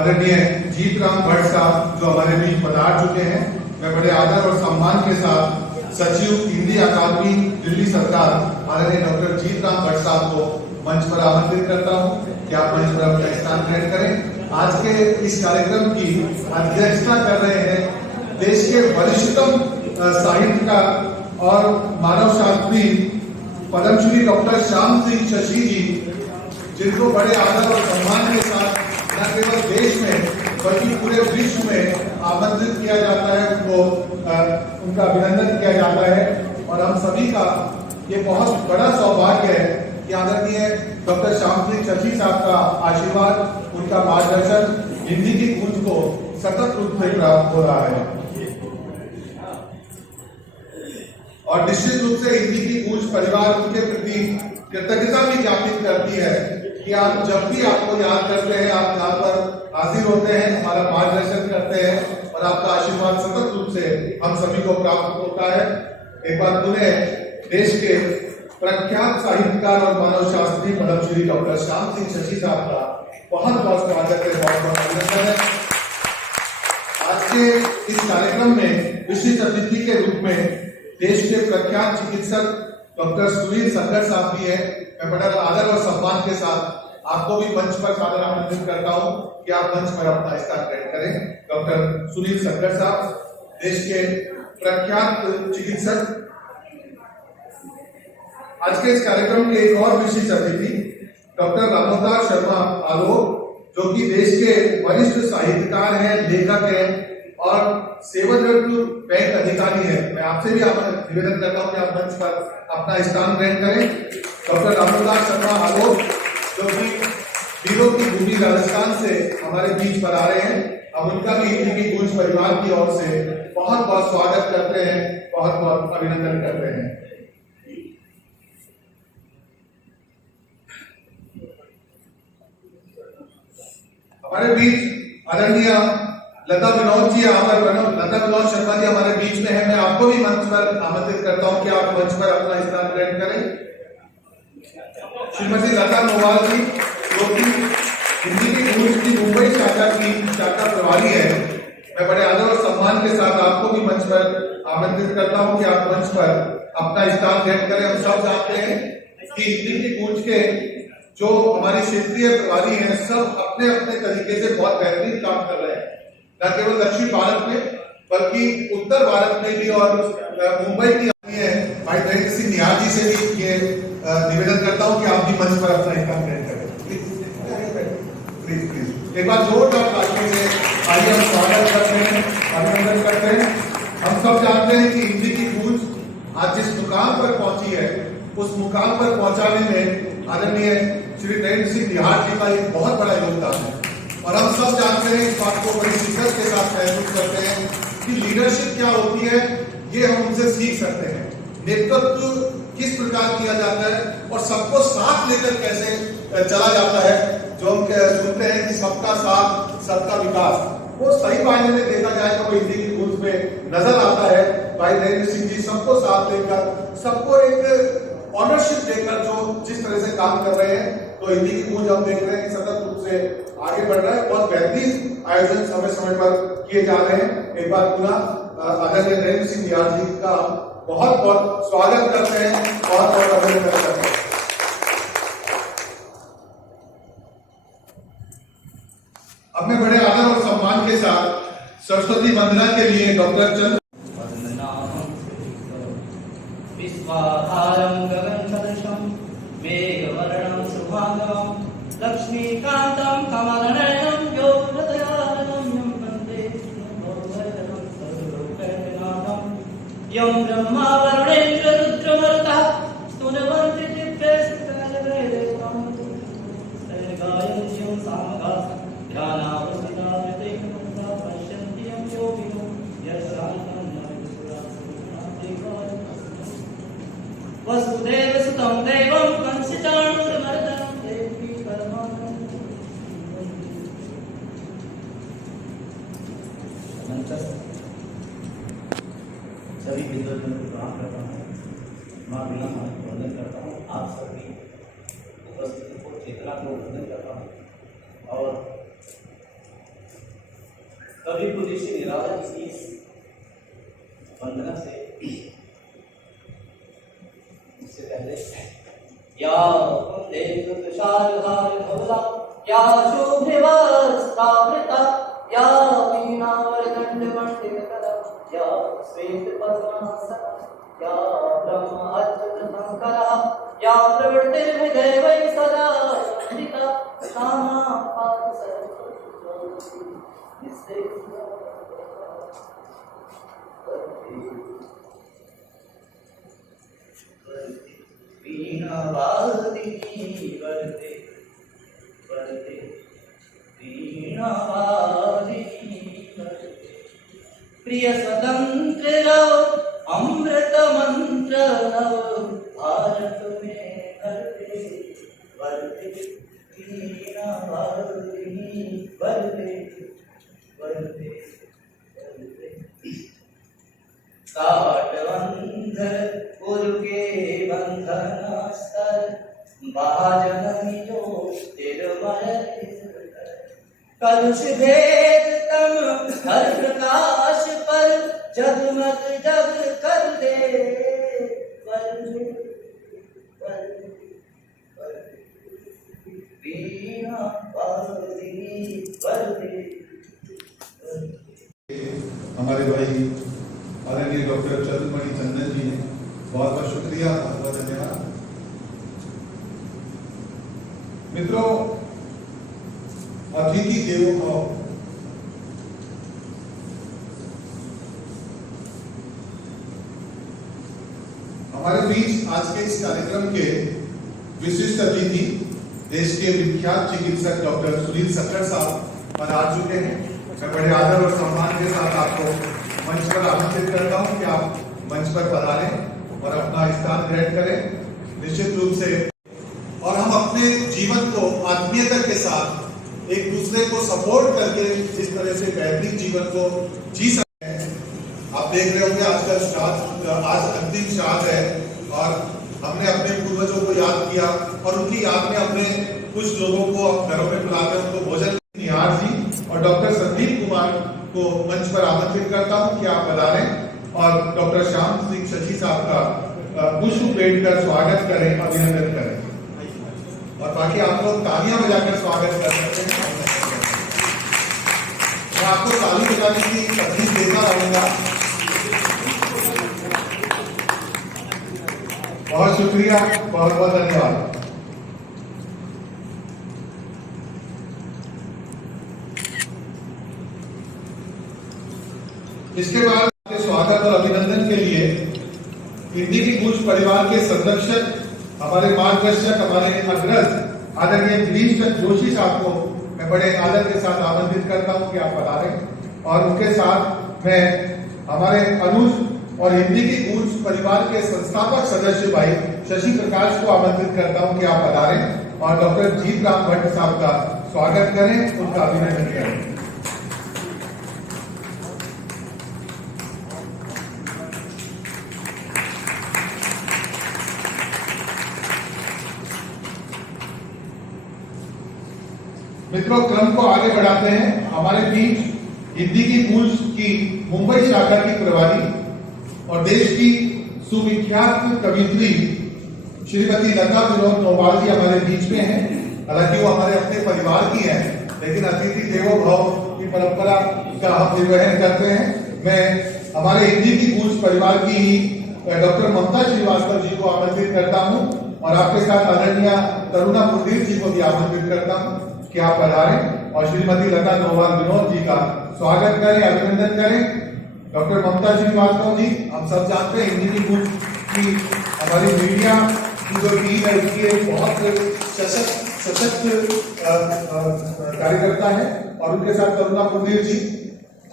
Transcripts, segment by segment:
आदरणीय जीतराम भट्ट साहब जो हमारे बीच पधार चुके हैं, मैं बड़े आदर और सम्मान के साथ सचिव हिंदी अकादमी दिल्ली सरकार आदरणीय डॉक्टर जीतराम भट्ट साहब को मंच पर आमंत्रित करता हूं कि आप मंच पर अपना स्थान ग्रहण करें। आज के इस कार्यक्रम की अध्यक्षता कर रहे हैं देश के वरिष्ठतम साहित्यकार और मानव शास्त्री पद्मश्री डॉक्टर श्याम सिंह शशि जी, जिनको बड़े आदर और सम्मान के साथ न केवल देश में बल्कि पूरे विश्व में आमंत्रित किया जाता है, उनको उनका अभिनंदन किया जाता है। और हम सभी का ये बहुत बड़ा सौभाग्य है कि आदरणीय डॉक्टर श्याम सिंह शशि साहब का आशीर्वाद, उनका मार्गदर्शन हिंदी की गूंज को सतत रूप से प्राप्त हो रहा है। और निश्चित रूप से हिंदी की गूंज परिवार उनके प्रति कृतज्ञता भी ज्ञापित करती है कि आप जब भी आपको याद करते हैं, आप यहाँ पर हाजिर होते हैं, हमारा मार्गदर्शन करते हैं और आपका आशीर्वाद सतत रूप से हम सभी को प्राप्त होता है। एक बार पुनः देश के प्रख्यात साहित्यकार और मानव शास्त्री पद्मश्री डॉक्टर श्याम सिंह शशि साहब का बहुत बहुत स्वागत है, बहुत बहुत अभिनंदन है। आज के इस कार्यक्रम में विशिष्ट अतिथि के रूप में देश के प्रख्यात चिकित्सक डॉक्टर सुनील संगर साहब भी है। मैं बड़ा आदर और सम्मान के साथ आपको भी मंच पर सादर आमंत्रित करता हूं कि आप मंच पर अपना स्थान ग्रहण करें। डॉक्टर सुनील संगर साहब देश के प्रख्यात चिकित्सक। आज के इस कार्यक्रम के एक और विशिष्ट अतिथि डॉक्टर रामोदास शर्मा आलोक, जो कि देश के वरिष्ठ साहित्यकार हैं, लेखक हैं और सेवानिवृत्त बैंक अधिकारी है। मैं आपसे भी निवेदन करता हूं कि आप मंच पर अपना स्थान ग्रहण करें। डॉक्टर रामोदास शर्मा आलोक, जो कि वीरों की भूमि राजस्थान से हमारे बीच पर आ रहे हैं, हम उनका भी हिंदी की गूंज परिवार की ओर से बहुत बहुत स्वागत करते हैं, बहुत बहुत अभिनंदन करते हैं। हमारे बीच आदरणीय लता विनोद जी, लता विनोद शर्मा जी हमारे बीच में है। मैं आपको भी मंच पर आमंत्रित करता हूं कि आप मंच पर अपना स्थान ग्रहण करें। श्रीमती लता नोवाल जी, जो कि हिंदी की गूंज की मुंबई शाखा प्रभारी है, मैं बड़े आदर और सम्मान के साथ आपको भी मंच पर आमंत्रित करता हूं कि आप मंच पर अपना स्थान ग्रहण करें। हम सब जानते हैं कि हिंदी की गूंज के जो हमारे क्षेत्रीय प्रभारी हैं, सब अपने अपने तरीके से बहुत बेहतरीन काम कर रहे हैं, न केवल दक्षिण भारत में बल्कि उत्तर भारत में भी। और मुंबई की भाई धैर्य सिंह निहार जी से भी ये निवेदन करता हूं कि आप भी मंच पर अपना काम ग्रहण करें। प्लीज एक बार जोरदार तालियों से आइए हम स्वागत करते हैं, अभिनंदन करते हैं। हम सब जानते हैं कि हिंदी की गूंज आज जिस मुकाम पर पहुंची है, उस मुकाम पर पहुंचाने में आदरणीय श्री धैर्य सिंह निहार जी का एक बहुत बड़ा योगदान है। और हम सब जानते हैं, इस बात को बड़ी शिद्दत के साथ महसूस करते हैं कि लीडरशिप क्या होती है, ये हम उनसे सीख सकते हैं। नेतृत्व किस प्रकार किया जाता है और सबको साथ लेकर कैसे चला जाता है। जो हम सुनते हैं कि सबका साथ सबका विकास, वो सही मायने में देखा जाए तो हिंदी की गूंज में नजर आता है। भाई धैर्य सिंह जी सबको साथ लेकर, सबको एक ऑनरशिप देकर जो जिस तरह से काम कर रहे हैं, तो हिंदी की गूंज हम देख रहे हैं कि सतत रूप से आगे बढ़ रहा है। बहुत बेहतरीन आयोजन समय समय पर किए जा रहे हैं। एक बार पुनः आदरणीय धैर्य सिंह निहार जी का बहुत बहुत स्वागत करते हैं, बहुत बहुत अभिनंदन करते हैं। अब मैं बड़े आदर और सम्मान के साथ सरस्वती वंदना के लिए डॉक्टर चंद्र विश्वाधारं गगनसदृशं मेघवर्णं शुभांगं लक्ष्मीकान्तं कमलनयनं योगदयानं वन्दे भवभयं सर्वलोकैकनाथं यं ब्रह्मा वरुणेन्द्र रुद्रमरुतः स्तुवन्ति दिव्यैस्तालवेदेवं गायन्त्यं सामगाः ध्यानावसितामृतेकमन्ता पश्यन्ति यं योगिनो यशान्तं वसुदेव सुतं देवं कंसचाणूरमर्दनं देवी परमानन्दं। सभी विद्वानों को प्रणाम करता हूँ, माँ बिना वंदन करता हूँ। आप सभी उपस्थिति को चेतना को वंदन करता हूँ। और सभी को ऋषि निराला जी की वंदना से इससे पहले या कुंदे तुषारहार धवला या शुभ्रवस्त्रावृता या वीणावरदंड मंडितकरा या श्वेत पद्मासना या ब्रह्म अच्युतशंकरः या प्रवृत्तिर्विदेव सदा चंडिका कामा पाद सरस्वती वीणावादिनी वरदे वरदे वीणावादिनी वरदे प्रिय स्वतंत्र रव अमृत मंत्र नव भारत में करते वरदे वीणावादिनी वरदे वरदे वरदे काटवंधर उर्गे बंधनास्तर बाजनहि जो तिरुमल कलुष भेद तम हर प्रकाश पर जगमग जग कर दे वरदे वरदे वीणा वादिनी वरदे हमारे भाई आदरणीय डॉक्टर चंद्रमणि चंदन जी ने बहुत बहुत शुक्रिया, बहुत बहुत धन्यवाद। मित्रों, अतिथि देवो भव। हमारे बीच आज के इस कार्यक्रम के विशिष्ट अतिथि देश के विख्यात चिकित्सक डॉक्टर सुनील सक्कर साहब पधार चुके हैं। मैं बड़े आदर और सम्मान के साथ आपको मंच पर आमंत्रित करता हूं कि आप मंच पर पधारें और अपना स्थान ग्रहण करें। निश्चित रूप से और हम अपने जीवन को आत्मीयता के साथ एक दूसरे को सपोर्ट करके जिस तरह से बेहतरीन जीवन को जी सकते हैं। आप देख रहे होंगे आजकल आज अंतिम श्राद्ध है और हमने अपने पूर्वजों को याद किया और उनकी याद में अपने कुछ लोगों को घरों में बुलाते हैं, उनको भोजन। निहार जी और डॉक्टर संदीप कुमार को मंच पर आमंत्रित करता हूं कि आप पधारें और डॉक्टर श्याम सिंह शशि साहब का पुष्प भेंट कर स्वागत करें, अभिनंदन करें। और बाकी आप लोग तालियां बजाकर स्वागत कर सकते हैं। मैं आपको ताली बजाने की तकलीफ देता रहूंगा। बहुत शुक्रिया, बहुत बहुत धन्यवाद। इसके बाद स्वागत और अभिनंदन के लिए इंडी की गूंज परिवार के संरक्षक, हमारे मार्गदर्शक, हमारे अग्रज आदरणीय गिरीश चंद्र जोशी साहब को मैं बड़े आदर के साथ आमंत्रित करता हूं कि आप पधारें। और उनके साथ मैं हमारे अनुज और हिंदी की गूंज परिवार के संस्थापक सदस्य भाई शशि प्रकाश को आमंत्रित करता हूं कि आप पधारें और डॉक्टर जीत राम भट्ट साहब का स्वागत करें, उनका अभिनंदन करें। मित्रों, क्रम को आगे बढ़ाते हैं। हमारे बीच हिंदी की गूंज की मुंबई शाखा की प्रभारी और देश की सुविख्यात कवियत्री श्रीमती लता विनोद नोवाल जी हमारे बीच में हैं। हालांकि वो हमारे अपने परिवार की हैं, लेकिन अतिथि देवो भव की परंपरा का हम निर्वहन करते हैं। मैं हमारे हिंदी की गूंज परिवार की ही डॉक्टर ममता श्रीवास्तव जी को आमंत्रित करता हूं और आपके साथ आदरणीय तरुणा मुंदीर जी को भी आमंत्रित करता हूं कि आप पधारें और श्रीमती लता नोवाल विनोद जी का स्वागत करें, अभिनंदन करें। डॉक्टर ममता श्रीवास्तव जी, हम सब जानते हैं हिंदी की गूंज की हमारी मीडिया की जो टीम है उसकी एक बहुत सशक्त कार्यकर्ता है। और उनके साथ तरुणा मुंदीर जी,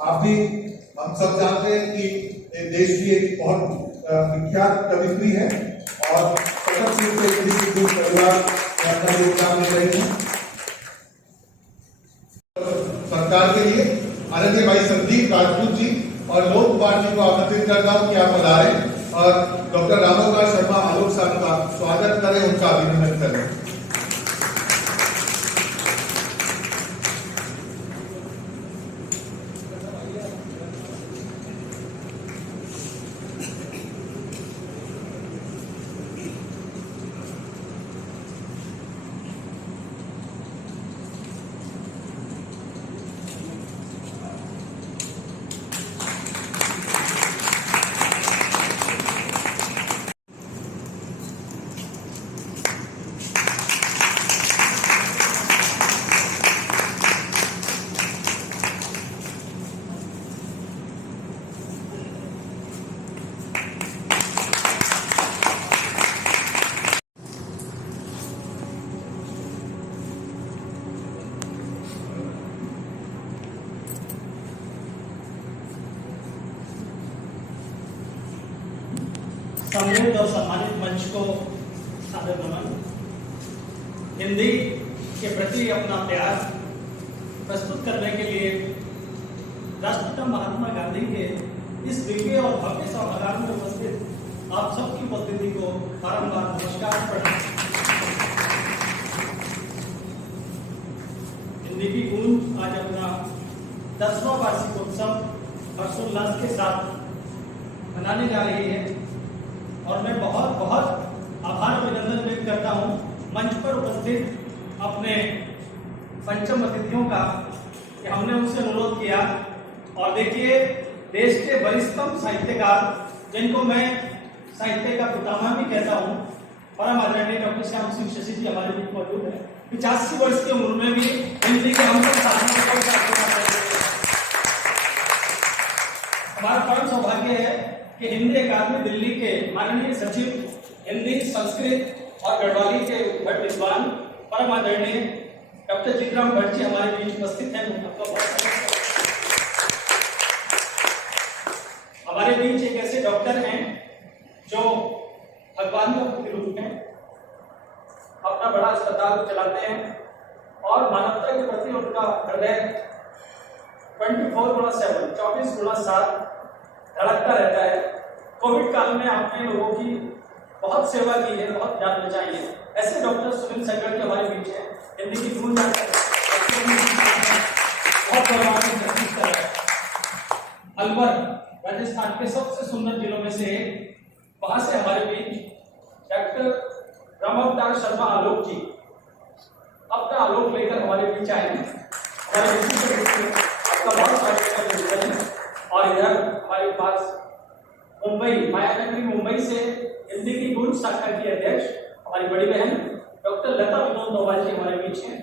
आप भी हम सब जानते हैं कि देश की एक बहुत विख्यात कवियत्री है और सशक्त रूप से हिंदी की गूंज परिवार अपना योगदान दे रही है। सरकार के लिए आदरणीय भाई संदीप राजपूत जी और लोक कुमार जी को आमंत्रित करता हूं कि आप पधारें और डॉक्टर रामोकार शर्मा आलोक साहब का स्वागत करें, उनका अभिनंदन करें। समृद्ध और सम्मानित मंच को सादर नमन। हिंदी के प्रति अपना प्यार प्रस्तुत करने के लिए राष्ट्रपिता महात्मा गांधी के इस दिव्य और भव्य सभागार में उपस्थित आप सबकी उपस्थिति को बारंबार नमस्कार प्रणाम। हिंदी की गूंज आज अपना 10वां वार्षिकोत्सव हर्षोल्लास के साथ मनाने जा रही है और मैं बहुत बहुत आभार अभिनंदन व्यक्त करता हूँ मंच पर उपस्थित अपने पंचम अतिथियों का कि हमने उनसे अनुरोध किया। और देखिए, देश के वरिष्ठतम साहित्यकार जिनको मैं साहित्य का पितामह भी कहता हूँ, परम आदरणीय डॉक्टर श्याम सिंह शशि जी हमारे बीच मौजूद है। 85 वर्ष की उम्र में भी हिंदी के हम सब साथियों को हमारा परम सौभाग्य है कि हिंदी अकादमी दिल्ली के माननीय सचिव हिंदी, संस्कृत और गढ़वाली के भट्ट विद्वान परम आदरणीय डॉक्टर जितराम भट्ट जी हमारे बीच उपस्थित हैं। हमारे बीच एक ऐसे डॉक्टर हैं जो भगवान का प्रतिरूप हैं, अपना बड़ा अस्पताल चलाते हैं और मानवता के प्रति उनका हृदय 24/7 धड़कता रहता है। कोविड काल में आपने लोगों की बहुत सेवा की है, बहुत जान बचाई है। ऐसे डॉक्टर सुनील संगड़ जी हमारे बीच हैं। हिंदी की गूंज बहुत अलवर राजस्थान के सबसे सुंदर जिलों में से एक, वहां से हमारे बीच डॉक्टर रामावतार शर्मा आलोक जी अपना आलोक लेकर हमारे बीच आए हैं। हमारे आपका बहुत स्वागत है। और इधर हमारे पास मुंबई, मायानगरी मुंबई से हिंदी की गूंज शाखा की अध्यक्ष हमारी बड़ी बहन डॉक्टर लता विनोद नोवाल जी हमारे बीच हैं।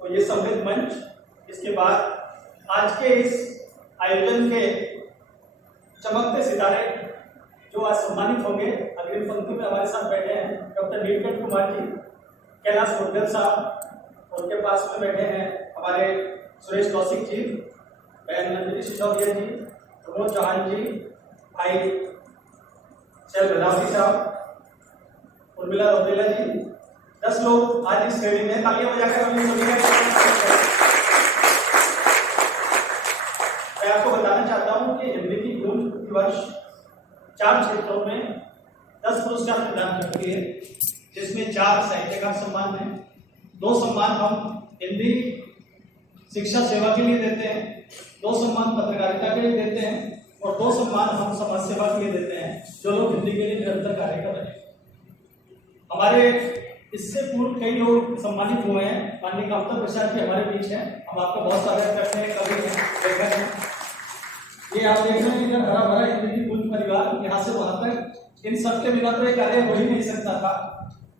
और ये समृद्ध मंच, इसके बाद आज के इस आयोजन के चमकते सितारे जो आज सम्मानित होंगे, अग्रिम पंक्ति में हमारे साथ बैठे हैं डॉक्टर नीलकंठ कुमार जी, कैलाश मुद्गल साहब, उनके पास में बैठे हैं हमारे सुरेश कौशिक जी, बहन नंदिनी सिसोदिया जी, प्रमोद चौहान जी, भाई शैल बदावती साहब, उर्मिला रौतेला जी। 10 लोग आज इस श्रेणी में, तालियां बजाकर हम सभी का। मैं आपको बताना चाहता हूं कि हिंदी की गूंज प्रतिवर्ष 4 क्षेत्रों में 10 पुरस्कार प्रदान करती है, जिसमें 4 साहित्यकार सम्मान है, 2 सम्मान हम हिंदी शिक्षा सेवा के लिए देते हैं, 2 सम्मान पत्रकारिता के लिए देते हैं और 2 सम्मान हम समाज सेवा के लिए देते हैं, जो लोग हिंदी के लिए निरंतर कार्य कर रहे हैं। हमारे इससे पूर्व कई लोग सम्मानित हुए हैं। माननीय कमता प्रसाद जी हमारे बीच हैं, हम आपका बहुत स्वागत करते हैं। कभी ये आप देख रहे हैं इधर हरा भरा हिंदी की गूंज परिवार, यहाँ से वहां तक, इन सबके बिना तो ये कार्य हो ही नहीं सकता था।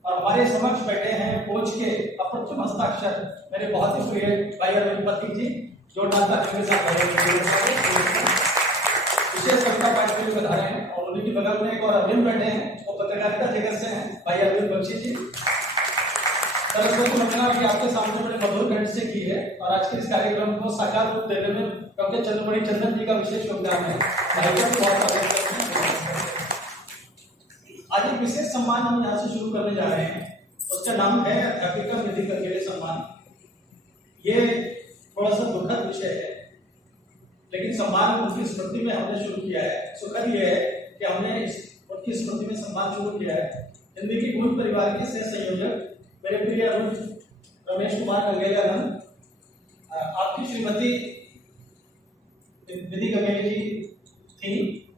और हमारे समक्ष बैठे हैं कोच के अप्रतिम हस्ताक्षर मेरे बहुत ही प्रिय भाई अरविंद पति जी, जो नाता के साथ विशेष कविता पाठ के लिए बता रहे हैं। और उन्हीं के बगल में एक और अरविंद बैठे हैं, वो पत्रकारिता जगत से हैं, भाई अरविंद बख्शी जी। सरस्वती वंदना भी आपके सामने बड़े मधुर कंठ से की है और आज के इस कार्यक्रम को साकार रूप देने में डॉक्टर चंद्रमणि चंदन जी का विशेष योगदान है। आज एक विशेष सम्मान हम यहाँ से शुरू करने जा रहे हैं, उसका नाम है अध्यापिका निधि करकेले सम्मान। ये थोड़ा सा दुखद विषय है, लेकिन सम्मान उनकी स्मृति में हमने शुरू किया है। सुखद ये है कि हमने उनकी स्मृति में सम्मान शुरू किया है। हिंदी की गूंज परिवार के सह संयोजक मेरे प्रिय रमेश कुमार गंगेलानंद, आपकी श्रीमती निधि गंगेले जी थी,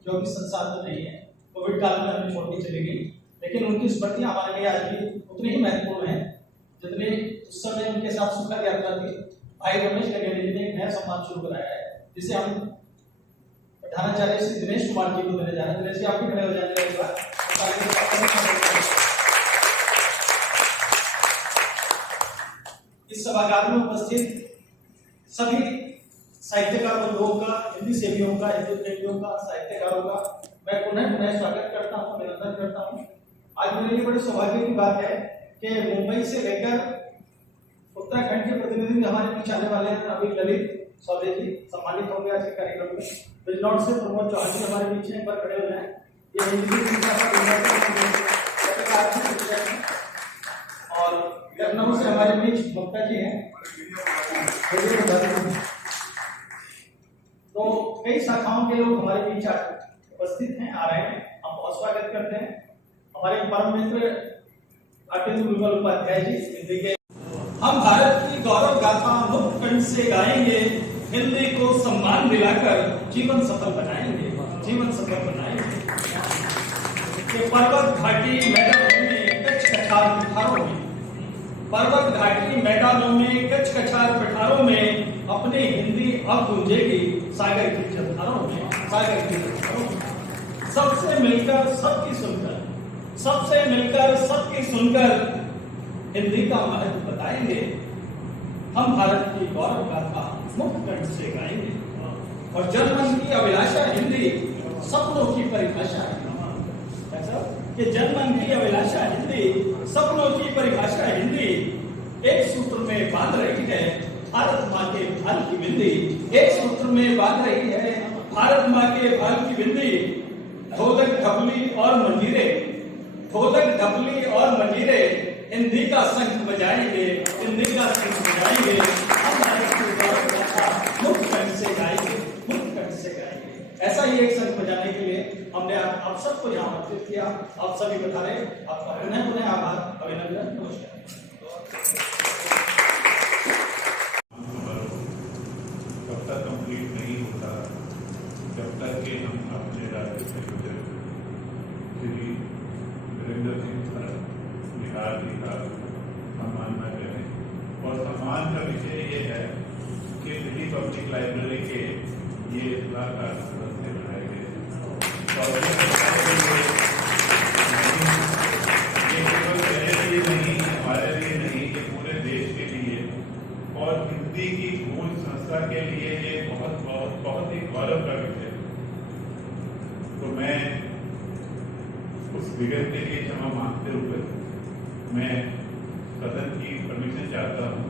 जो कि संसार में नहीं है, कोविड काल में हमें छोड़ के चली गई, लेकिन उनकी स्मृतियां हमारे लिए आज भी उतनी ही महत्वपूर्ण है जितनी उस समय उनके साथ सुखद यात्रा थी। भाई रमेश गंगेले जी ने एक नया सम्मान शुरू कराया है, जिसे हम प्रधानाचार्य श्री दिनेश कुमार जी को देने जा रहे हैं। दिनेश जी, आप भी खड़े हो जाएंगे एक बार। इस सभागार में उपस्थित सभी साहित्यकार बंधुओं का, हिंदी सेवियों का, हिंदी प्रेमियों का, साहित्यकारों का मैं पुनः स्वागत करता हूँ, अभिनंदन करता हूँ। आज मेरे लिए बड़े सौभाग्य की बात है कि मुंबई से लेकर उत्तराखंड के प्रतिनिधि हमारे बीच आने वाले हैं अभी ललित सौदे जी सम्मानित होंगे आज के कार्यक्रम में। बिजनौर से प्रमोद चौहान जी हमारे बीच हैं, एक बार खड़े हो जाएं। ये हिंदी की शिक्षा का पत्रकार की शिक्षक हैं। और लखनऊ से हमारे बीच मुक्ता जी हैं। तो कई शाखाओं के लोग हमारे बीच उपस्थित हैं, आ रहे हैं, हम बहुत स्वागत करते हैं। हमारे परम मित्र अटल बिमल उपाध्याय जी हिंदी के। हम भारत की गौरव गाथा मुक्त कंठ से गाएंगे, हिंदी को सम्मान दिलाकर जीवन सफल बनाएंगे, जीवन सफल बनाएंगे। पर्वत घाटी मैदानों में कच्छ कछार पठारों में, पर्वत घाटी मैदानों में कच्छ कछार पठारों में अपनी हिंदी अब गूंजेगी सागर की जलधारों में, सागर की जलधारों में। सबसे मिलकर सबकी सुनकर, सबसे मिलकर सबकी सुनकर हिंदी का महत्व बताएंगे। हम भारत की गौरव गाथा मुक्त कंठ से गाएंगे। और जनमन की अभिलाषा हिंदी सपनों की परिभाषा है। कि जनमन की अभिलाषा हिंदी सपनों की परिभाषा हिंदी एक सूत्र में बांध रही है भारत माँ के भाल की बिंदी। एक सूत्र में बांध रही है भारत माँ के भाल की बिंदी। ढोलक ढपली और मंजीरे, ढोलक ढपली और मंजीरे हिंदी का शंख बजाएंगे, हिंदी का शंख बजाएंगे। हम भारत की गौरव गाथा मुक्त कंठ से गाएंगे, मुक्त कंठ से गाएंगे। ऐसा ही एक शंख बजाने के लिए हमने आप सबको यहाँ आमंत्रित किया। आप सभी बता रहे, आपका पुनः पुनः आभार, अभिनंदन, नमस्कार। कब तक कंप्लीट नहीं होता जब तक कि हम अपने राज्य से गुजर श्री वीरेंद्र सिंह सर बिहार का सम्मान न करें। और सम्मान का विषय ये है कि दिल्ली पब्लिक लाइब्रेरी के ये सलाहकार सदस्य बनाए गए हैं। ये केवल मेरे लिए नहीं, हमारे लिए नहीं, ये पूरे देश के लिए और हिंदी की मूल संस्था के लिए ये बहुत बहुत बहुत ही गौरव का विषय है। तो मैं उस विगत के लिए क्षमा मांगते हुए मैं सदन की परमिशन चाहता हूँ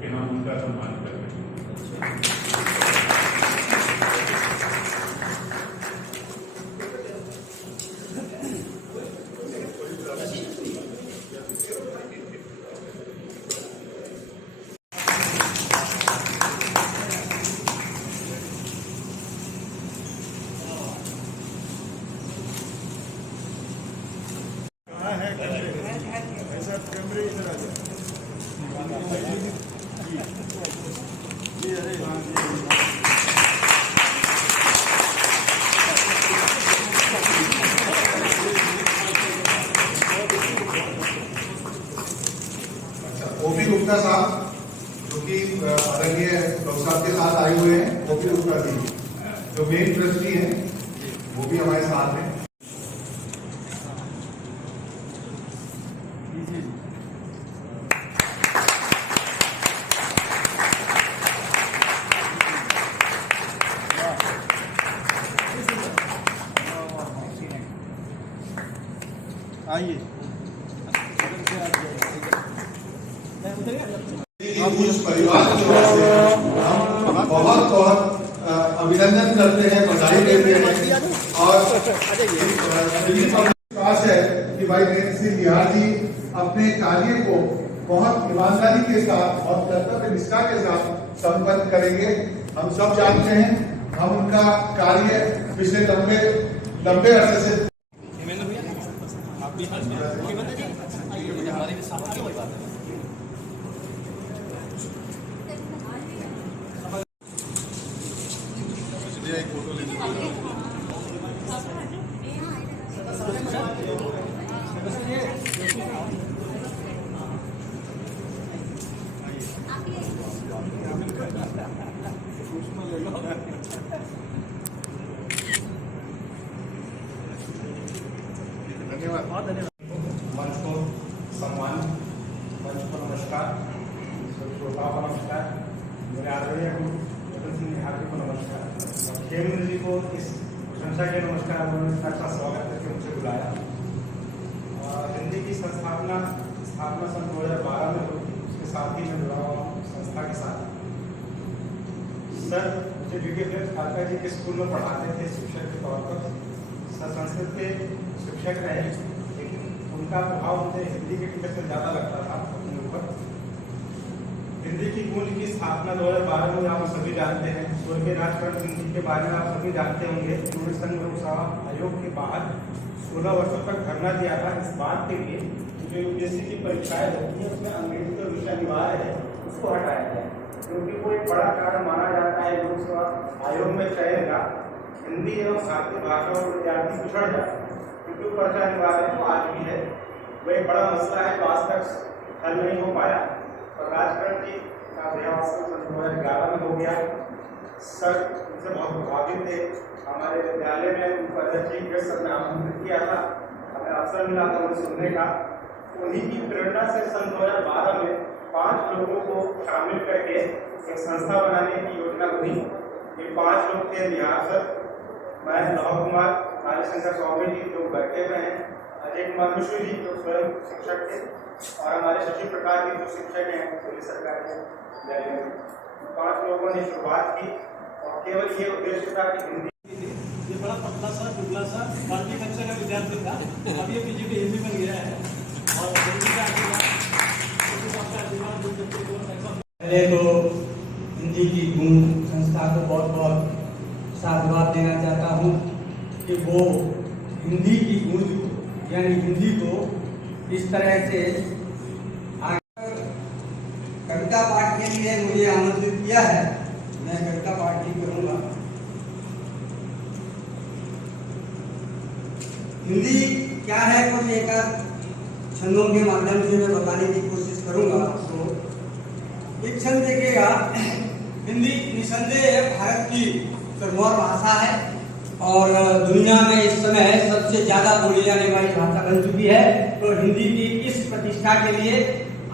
कि हम उनका सम्मान करें। ओपी गुप्ता साहब जो कि आदरणीय डॉक्टर साहब के साथ आए हुए हैं, ओपी गुप्ता जी जो मेन ट्रस्टी हैं वो भी हमारे साथ हैं। आइए परिवार की ओर से हम बहुत बहुत अभिनंदन करते हैं, बधाई देते हैं। और विश्वास है कि भाई वीरेंद्र सिंह बिहार जी अपने कार्य को बहुत ईमानदारी के साथ और कर्तव्य निष्ठा के साथ संपन्न करेंगे। हम सब जानते हैं, हम उनका कार्य पिछले लंबे अरसे से एक फोटो ले धन्यवाद। मंच को सम्मान, मंच को नमस्कार, श्रोताओं को नमस्कार, मेरे आदरणीय गुरु अटल सिंह बिहारी को नमस्कार, और खेमेंद्र जी को इस प्रशंसा के नमस्कार, उन्होंने इतना अच्छा स्वागत करके मुझे बुलाया। हिंदी की स्थापना सन 2012 में हुई। उसके साथ ही मैं जुड़ा हुआ संस्था के साथ। सर मुझे डी.डी. कालका जी के स्कूल में पढ़ाते थे शिक्षक के तौर पर। सर संस्कृत के शिक्षक रहे, लेकिन उनका प्रभाव मुझे हिंदी के टीचर से ज़्यादा लगता था अपने ऊपर। हिंदी की गूंज की स्थापना 2012 में आप सभी जानते हैं। स्वर्गीय राजकरण सिंह जी के बारे में आप सभी जानते होंगे। पूर्व संघ लोकसभा आयोग के बाहर 16 वर्षों तक धरना दिया था इस बात के लिए जो यूपीएससी की परीक्षाएं होती हैं उसमें अंग्रेजी का विषय अनिवार्य है उसको हटाया जाए, क्योंकि वो एक बड़ा कारण माना जाता है लोकसभा आयोग में चयन का। हिंदी एवं भारतीय भाषा और विद्यार्थी पिछड़ जाए क्योंकि परीक्षा अनिवार्य है, वो आज भी है। वो एक बड़ा मसला है जो आज तक हल नहीं हो पाया और राजकरण जी का देहांत 2011 में हो गया। सर उनसे बहुत प्रभावित थे। हमारे विद्यालय में उनको अध्यक्ष सर ने आमंत्रित किया था, हमें अवसर मिला था उन्हें सुनने का। उन्हीं की प्रेरणा से सन 2012 में 5 लोगों को शामिल करके एक संस्था बनाने की योजना बनी। ये 5 लोग थे बिहार सर, मैं लव कुमार, कालीशंकर स्वामी जी जो बैठे हुए हैं, अजय कुमार मिश्र जी जो स्वयं शिक्षक थे और हमारे शशि प्रकाश जी जो शिक्षक हैं दिल्ली सरकार के विद्यालय में। 5 लोगों ने शुरुआत की और केवल ये उद्देश्य था कि हिंदी ये बड़ा पतला सा दुबला सा भारतीय कक्षा का विद्यार्थी था, अब ये पीजीटी हिंदी में गया है और हिंदी का पहले तो हिंदी की गूंज संस्था को बहुत बहुत साधुवाद देना चाहता हूँ कि वो हिंदी की गूंज को यानी हिंदी को इस तरह से कविता पाठ के लिए मुझे आमंत्रित किया है। मैं कविता पाठ ही करूँगा। हिंदी क्या है कुछ एक छंदों के माध्यम से मैं बताने की कोशिश करूँगा। तो एक छंद देखिएगा। हिंदी निसंदेह भारत की सर्वोच्च भाषा है और दुनिया में इस समय सबसे ज्यादा बोली जाने वाली भाषा बन चुकी है। तो हिंदी की इस प्रतिष्ठा के लिए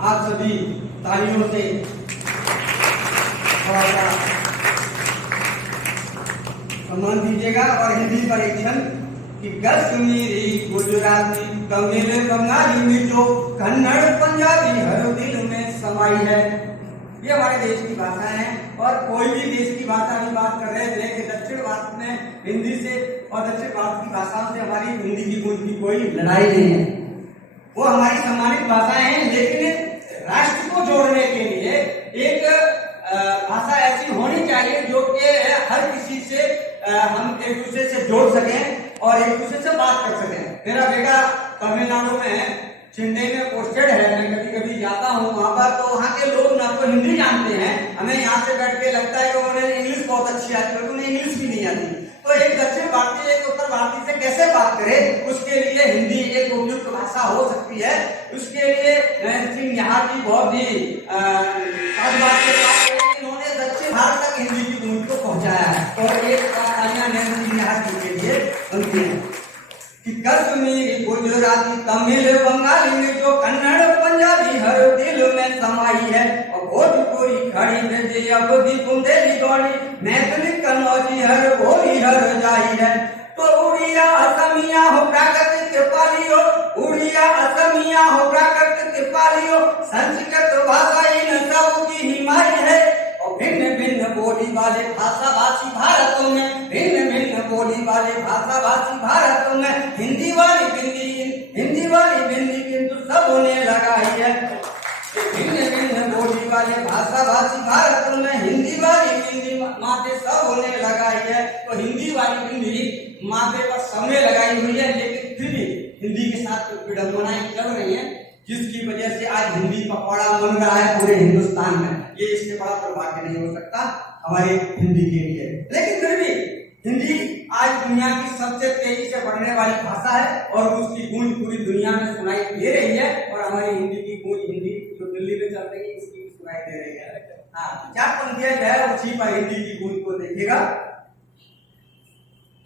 आप सभी तालियों से थोड़ा सा सम्मान दीजिएगा। और हिंदी परीक्षण कि कश्मीरी, गुजराती, तमिल, बंगाली, मिजो, कन्नड़, पंजाबी हर दिल में समाई है। ये हमारे देश की भाषा है और कोई भी देश की भाषा की बात कर रहे थे कि दक्षिण भारत में हिंदी से और दक्षिण भारत की भाषाओं से हमारी हिंदी की गूंज की कोई लड़ाई नहीं है। वो हमारी सम्मानित भाषाएं हैं, लेकिन राष्ट्र को जोड़ने के लिए एक भाषा ऐसी होनी चाहिए जो कि हर किसी से हम एक दूसरे से जोड़ सकें और एक दूसरे से बात कर सकें। मेरा बेटा तमिलनाडु में चेन्नई में पोस्टेड है, मैं कभी कभी जाता हूँ वहाँ पर, तो वहाँ के लोग ना तो हिंदी जानते हैं, हमें यहाँ से बैठ के लगता है कि उन्हें इंग्लिश बहुत अच्छी आती है, उन्हें इंग्लिश भी नहीं आती। तो एक दक्षिण भारतीय एक उत्तर भारतीय से कैसे बात करे, उसके लिए हिंदी एक उपयुक्त भाषा हो सकती है। उसके लिए नरेंद्र सिंह निहार जी बहुत ही इन्होंने दक्षिण भारत तक हिंदी की गूंज को पहुँचाया है और एक नरेंद्र सिंह निहार जी के लिए बनती है कि कश्मीरी, गुजराती, तमिल, बंगाली, मिजो, कन्नड़, पंजाबी हर दिल में समाई है। और भोजपुरी खड़ी भेजे अवधि बुंदेली गौड़ी, मैथिली कन्नौजी हर बोली हर जाई है। तो उड़िया असमिया हो प्राकृतिक पालियो, उड़िया असमिया हो प्राकृतिक पालियो, संस्कृत भाषा इन सब की हिमाई है। और भिन्न भिन्न बोली वाले भाषा भाषी भारतों में, भिन्न भिन्न बोली वाले भाषा भाषी भारतों में हिंदी वाली बिंदी किंतु सब होने लगाई है। भिन्न भिन्न बोली वाले भाषा भाषी भारतों में हिंदी वाली बिंदी माथे सब होने लगाई है। तो हिंदी वाली बिंदी माथे पर सबने लगाई हुई है, लेकिन फिर भी हिंदी के साथ विडंबनाएं चल रही है, जिसकी वजह से आज हिंदी पकौड़ा बन रहा है पूरे हिंदुस्तान में। ये इससे बड़ा दुर्भाग्य नहीं हो सकता हमारे हिंदी के लिए। लेकिन फिर भी हिंदी आज दुनिया की सबसे तेजी से बढ़ने वाली भाषा है और उसकी गूंज पूरी दुनिया में सुनाई दे रही है। और हमारी हिंदी की गूंज, हिंदी जो दिल्ली में चल रही है, इसकी भी सुनाई दे रही है। हाँ, क्या पंक्तियां जो है उसी पर हिंदी की गूंज को देखिएगा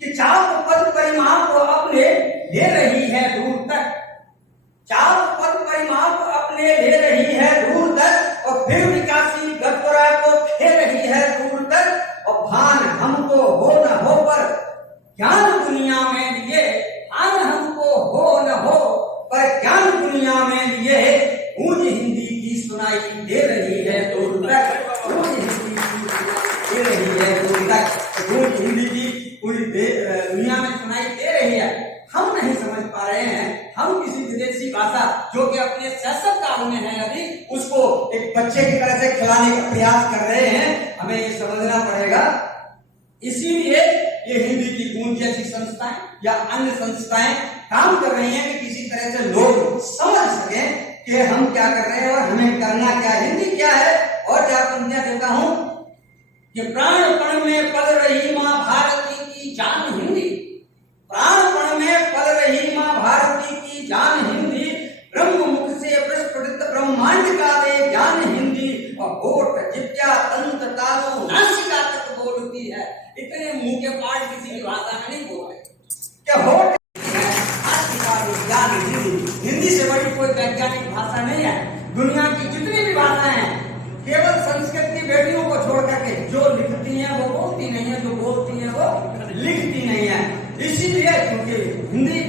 कि चार पद परिमाण को अपने ले रही है दूर तक, चार पद परिमाण को अपने ले रही है दूर तक, और फिर विकासी गतरा को खेल रही है दूर तक। और भान हमको हो न हो पर ज्ञान दुनिया में लिए, भान हमको हो न हो पर ज्ञान दुनिया में लिए, गूंज हिंदी की सुनाई दे रही है दूर तक। एक बच्चे की तरह से खिलाने का प्रयास कर रहे हैं, हमें ये समझना पड़ेगा। इसीलिए ये हिंदी की गूंज जैसी संस्थाएं या अन्य संस्थाएं काम कर रही हैं कि किसी तरह से लोग समझ सकें कि हम क्या कर रहे हैं और हमें करना क्या है, हिंदी क्या है। और क्या पंक्तियां देता हूं कि प्राणपण में पल रही मां भारती की जान हिंदी, प्राणपण में पल रही मां भारती की जान हिंदी, ब्रह्म मुख से प्रस्फुटित ब्रह्मांड का वे ज्ञान हिंदी, और होठ जिज्ञा तंत्र तालु नासिका तक बोलती है। इतने मुंह के पाठ किसी की भाषा में नहीं बोल रहे क्या होठ ज्ञान हिंदी, हिंदी से बड़ी कोई वैज्ञानिक भाषा नहीं है। दुनिया की जितनी भी भाषाएं हैं केवल संस्कृत की बेटियों को छोड़ करके जो लिखती हैं वो बोलती नहीं है, जो बोलती हैं वो लिखती नहीं है। इसीलिए क्योंकि हिंदी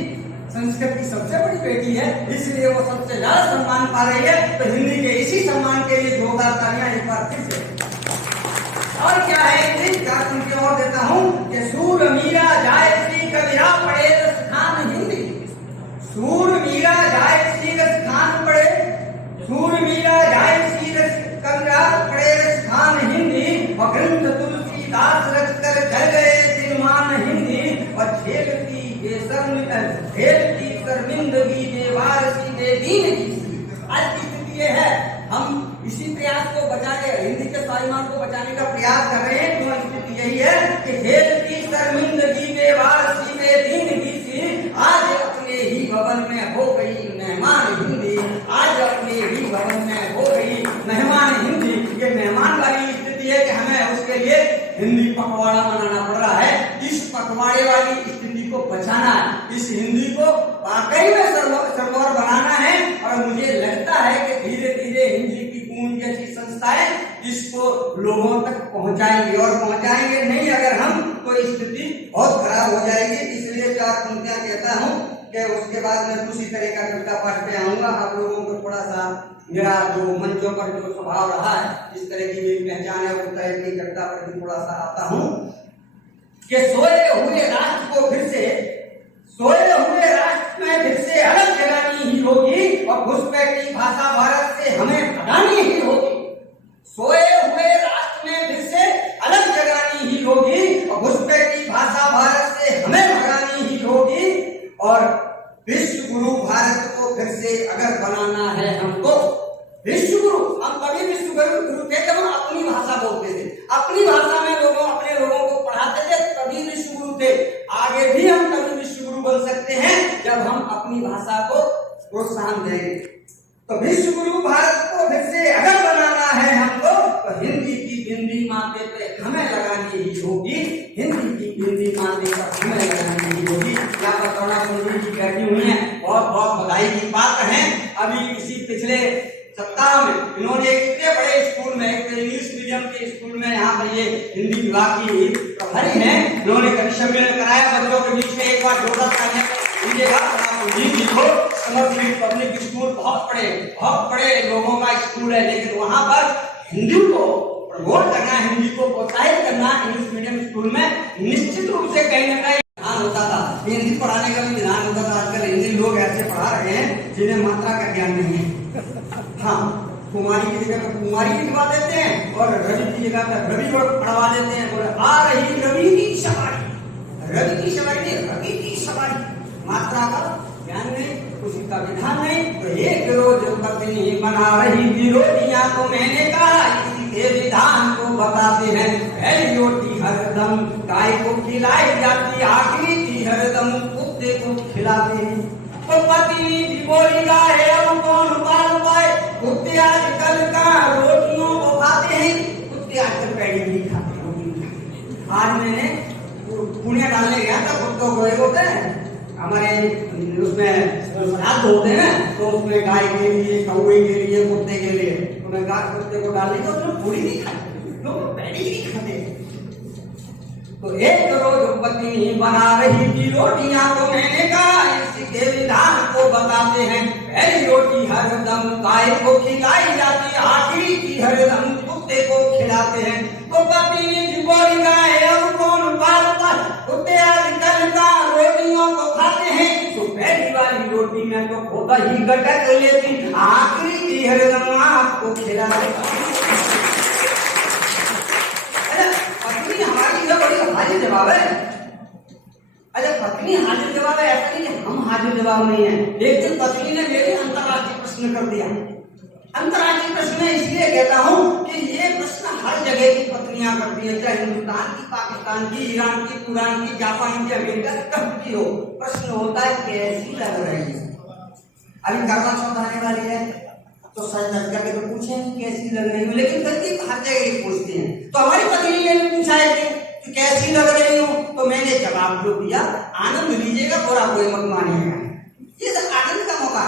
संस्कृत की सबसे बड़ी बेटी है, इसलिए वो सबसे ज्यादा सम्मान पा रही है। तो हिंदी के इसी सम्मान के लिए जोरदार तालियां एक बार फिर से। और क्या है उनकी ओर देता हूं कि सूर मीरा जाए श्री कबीरा पढ़े स्थान हिंदी, सूर मीरा जाए श्री स्थान पढ़े, सूर मीरा जाए श्री कबीरा पढ़े स्थान हिंदी, और ग्रंथ तुलसीदास रच कर जल गए श्रीमान हिंदी, और झेलती शर्मिंदगी बेवारसी बेदीन की। आज की स्थिति ये है, हम इसी प्रयास को बचाने, हिंदी के स्वाभिमान को बचाने का प्रयास कर रहे हैं। तो स्थिति यही है कि झेलती शर्मिंदगी बेवारसी बेदीन की, आज अपने ही भवन में हो गई मेहमान हिंदी, आज अपने ही भवन में हो गई मेहमान हिंदी। ये मेहमान वाली स्थिति है कि हमें उसके लिए हिंदी पखवाड़ा मनाना पड़ रहा है। इस पखवाड़े वाली स्थिति को बचाना है, इस हिंदी को वाकई में सरवर बनाना है। और मुझे लगता है कि धीरे धीरे हिंदी की गूंज जैसी संस्थाएं इसको लोगों तक पहुंचाएंगे, और पहुंचाएंगे नहीं अगर हम तो स्थिति बहुत खराब हो जाएगी। इसलिए 4 पंक्तियां कहता हूं कि उसके बाद मैं दूसरी तरह का कविता पाठ पे आऊंगा। आप लोगों को थोड़ा सा मेरा जो मंचों पर जो स्वभाव रहा है, इस तरह की मेरी पहचान है, उस तरह की कविता पर भी थोड़ा सा आता हूं कि सोए हुए राष्ट्र को फिर से, सोए हुए राष्ट्र में फिर से अलग जगानी ही होगी, और घुसपैठी भाषा भारत से हमें भगानी ही होगी। सोए हुए राष्ट्र में फिर से अलग जगानी ही होगी, और घुसपैठी भाषा भारत से हमें भगानी ही होगी, और विश्व गुरु भारत को फिर से अगर बनाना है हमको, विश्व गुरु, हम कभी विश्व गुरु थे जब हम अपनी भाषा बोलते थे, अपनी भाषा में अपने लोगों को पढ़ाते थे, तभी विश्व गुरु थे। आगे भी हम कभी विश्व गुरु बन सकते हैं जब हम अपनी भाषा को प्रोत्साहन देंगे। तो विश्व गुरु भारत को फिर से अगर बनाना है हमको, तो हिंदी की बिंदी माथे पे हमें लगानी ही होगी, हिंदी की बिंदी माथे पर हमें लगानी ही होगी। यहाँ पर करुणा सुंदरी जी बैठी हुई है, बहुत बहुत बधाई की बात है। अभी इसी पिछले सप्ताह में इन्होंने एक इतने बड़े स्कूल में, एक इंग्लिश मीडियम के स्कूल में, यहाँ पर ये हिंदी विभाग की प्रभारी है, इन्होंने कवि सम्मेलन कराया बच्चों के बीच में। एक बार जोरदार तालियां दीजिएगा जी को। समर्पित पब्लिक स्कूल बहुत बड़े लोगों का स्कूल है, लेकिन वहाँ पर हिंदी को प्रमोट करना, हिंदी को प्रोत्साहित करना इंग्लिश मीडियम स्कूल में निश्चित रूप से कहीं ना कहीं विधान होता था। हिंदी पढ़ाने का भी विधान होता था। आजकल हिंदी लोग ऐसे पढ़ा रहे हैं जिन्हें मात्रा का ज्ञान नहीं है। हाँ, कुमारी की जगह पर कुमारी लिखवा देते हैं, और रवि की जगह पर रवि पढ़वा देते हैं। बोले आ रही रवि की सवारी, रवि की सवारी, रवि की सवारी, मात्रा का ज्ञान नहीं, उसी का विधान नहीं। तो एक रोज पत्नी बना रही थी रोटियां, तो मैंने कहा इसी के विधान को बताते हैं। पहली रोटी हरदम गाय को खिलाई जाती, आखिरी की हरदम कुत्ते को खिलाते हैं। तो पत्नी भी बोली गाय अब कौन पाल पाए, कुत्ते आजकल का रोटियों को खाते हैं, कुत्ते आजकल पैडी नहीं खाते, रोटी नहीं खाते। आज मैंने पुण्य डालने गया था, कुत्तों को होते हैं हमारे उसमें श्राद्ध होते हैं, तो उसमें गाय के लिए, कौवे के लिए, कुत्ते के लिए, तो मैं कुत्ते को डालने का उसमें पूरी नहीं खाते, लोग पैडी नहीं खाते। तो एक रोज पत्नी बना रही थी रोटियां, तो मैंने कहा इसके विधान को बताते हैं। पहली रोटी हरदम गाय को खिलाई जाती, आखिरी की हरदम कुत्ते को खिलाते हैं। तो पत्नी ने बोली गाय अब कौन पालता, कुत्ते आजकल का रोटियों को खाते हैं। तो पहली वाली रोटी में तो खुद ही गटक लेती, आखिरी की हरदम आपको खिला देता हूं। अरे पत्नी हमारी जो बड़ी हाजिर जवाब है। अरे पत्नी हाजिर जवाब है, ऐसा नहीं कि हम हाजिर जवाब नहीं है। एक दिन पत्नी ने मेरे अंतर्राष्ट्रीय प्रश्न कर दिया। अंतर्राष्ट्रीय प्रश्न में इसलिए कहता हूं कि ये प्रश्न हर जगह की पत्नियां करती है, चाहे हिंदुस्तान की, पाकिस्तान की, ईरान की, कुरान की, जापान की, अमेरिका की हो। प्रश्न होता है कैसी लग रही है। अभी करवा चौथ आने वाली है तो सच सच करके तो पूछें कैसी लग रही हो, लेकिन फिर भी हर जगह ये पूछते हैं। तो हमारी पत्नी ने भी पूछा है कि कैसी लग रही हो, तो मैंने जवाब जो दिया, आनंद लीजिएगा, बुरा कोई मत मानिएगा, ये सब आनंद का मौका।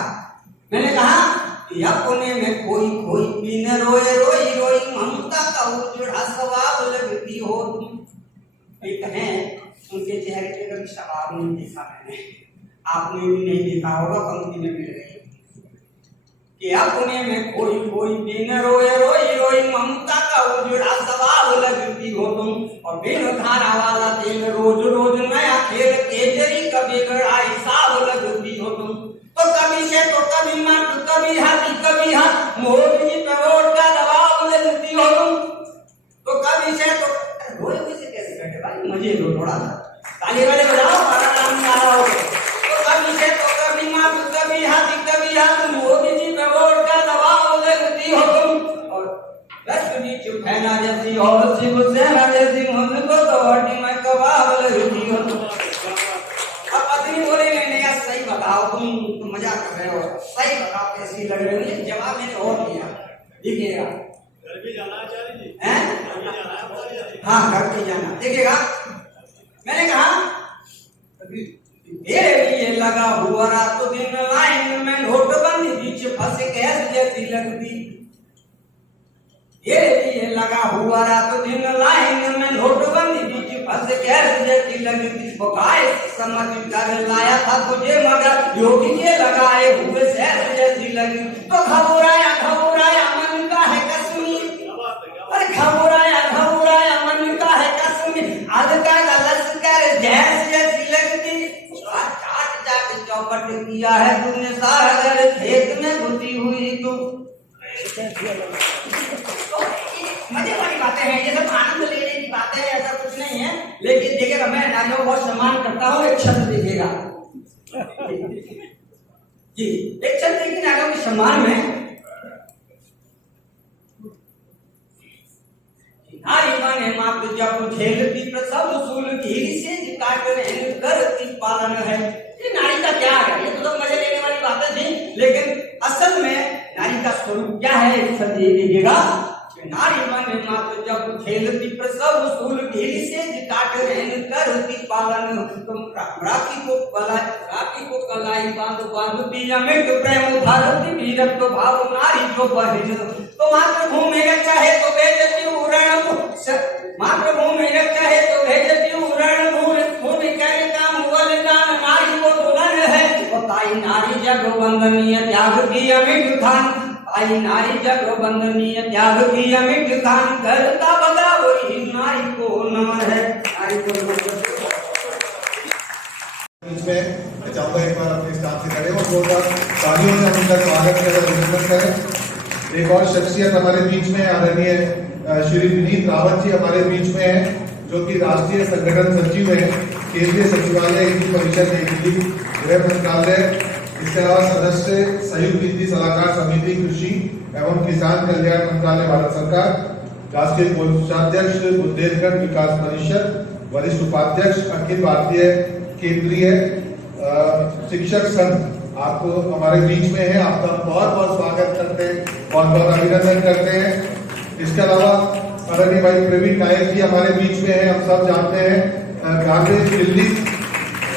मैंने कहा कि अपने में कोई खोई पीन रोए रोई रोई ममता का उजड़ा सवाब लगती हो तुम। एक है उनके चेहरे पे कभी सवाब नहीं देखा मैंने, आपने भी नहीं देखा होगा, पंक्ति में मिल गई कि अपने में कोई कोई बिन रोए रोई रोई ममता का उजड़ा सवाब लगती हो तुम। और बिन धारा वाला तेल रोज रोज नया खेल केजरी कभी गड़ा हिसाब लगती हो तुम। तो कभी से तो कभी मत, कभी हाथी कभी हाथ, मोदी पे वोट का दबाव लगती हो तुम। तो कभी से तो रोए से कैसे बैठे भाई, मजे लो थोड़ा सा, ताली वाले बजाओ, आराम आओ। तो कभी से तो कभी मत, कभी हाथी कभी हाथ, मोदी जी पे वोट का दबाव लगती हो तुम। और लक्ष्मी चुप है ना जैसी और शिवसेना जैसी, मुझको तो हड्डी में कबाब लगती हो तुम। अब पत्नी बोले मैंने यार सही बताओ, तुम मजाक कर रहे हो, सही बताओ कैसी लग रही हो। ये जवाब मैंने और दिया, देखिएगा। घर भी जाना है चारी जी, हैं? घर भी जाना है, हाँ घर पे जाना, देखिएगा। मैंने कहा ये लगा हुआ रातों दिन लाइन में नोटबंदी बीच फंस गैस जैसी लगती। ये लगा हुआ रातों दिन लाइन में नोटबंदी बीच फंस गैस जैसी लगती। वो गाय समझ कर लाया था तुझे मगर योगी के लगाए हुए शहर जैसी लगी। तो घबराया घबराया मन का है कश्मीर, अरे घबराया घबराया मन का है कश्मीर, आज का गलत कर जैस जैसी लगती। चाट चाट चौपट किया है तुमने सागर खेत में घुसी हुई तू। मजे वाली बातें हैं, ये सब आनंद लेने की बातें हैं, ऐसा कुछ नहीं है। लेकिन देखिएगा, मैं नारियों को बहुत सम्मान करता हूँ। एक छंद देखिएगा जी, एक छंद देखिए नारियों के सम्मान में। नारी माने मात जब झेलती प्रसव सूल घी से काट रहन करती पालन है। ये नारी का क्या है, ये तो मजे लेने वाली बातें थी, लेकिन असल में नारी का स्वरूप क्या है, एक छंद देखिएगा। नारी माने मात जब झेलती प्रसव सूल घी से काट रहन करती पालन। तुम राखी को कलाई बांधती अमिट प्रेम भारती वीरत्व तो भाव नारी जो बहिन। तो मातृभूमि रक्षा है तो भेजती उरण, मातृभूमि रक्षा है तो भेजती उरण, भूमि करे काम बलिदान नारी को दुल्हन है। और ताई नारी जग वंदनीय त्याग की अमिट खान, आई नारी जग वंदनीय त्याग की अमिट खान, करता बदा वही नारी को नमन है, नारी को नमन। मैं चाहूंगा एक बार अपने स्टाफ से खड़े और जोरदार तालियों से उनका स्वागत करें, अभिनंदन करें। एक और शख्सियत हमारे बीच में आदरणीय श्री विनीत रावत जी हमारे बीच में हैं, जो कि राष्ट्रीय संगठन सचिव है, केंद्रीय सचिवालय हिंदी परिषद नई दिल्ली, गृह मंत्रालय। इसके अलावा सदस्य संयुक्त हिंदी सलाहकार समिति कृषि एवं किसान कल्याण मंत्रालय भारत सरकार, राष्ट्रीय कोषाध्यक्ष बुंदेलखंड विकास परिषद, वरिष्ठ उपाध्यक्ष अखिल भारतीय केंद्रीय शिक्षक संघ। आप हमारे बीच में हैं, आपका बहुत बहुत स्वागत करते हैं, बहुत बहुत अभिनंदन करते हैं। इसके अलावा आदरणीय भाई प्रवीण नायक जी हमारे बीच में हैं। हम सब जानते हैं गार्बेज दिल्ली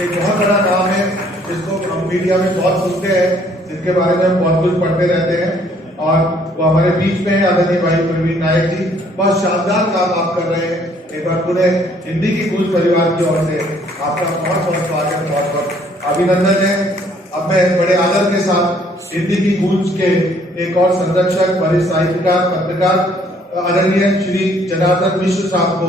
एक बहुत बड़ा नाम है, जिसको हम मीडिया में बहुत सुनते हैं, जिनके बारे में हम बहुत कुछ पढ़ते रहते हैं, और वो हमारे बीच में है आदरणीय भाई प्रवीण नायक जी। बहुत शानदार काम आप कर रहे हैं। एक बार पूरे हिंदी की गूंज परिवार की ओर से आपका बहुत बहुत स्वागत, बहुत बहुत अभिनंदन है। अब मैं बड़े आदर के साथ हिंदी की गूंज के एक और संरक्षक, वरिष्ठ साहित्यकार, पत्रकार आदरणीय श्री जनार्दन मिश्र साहब को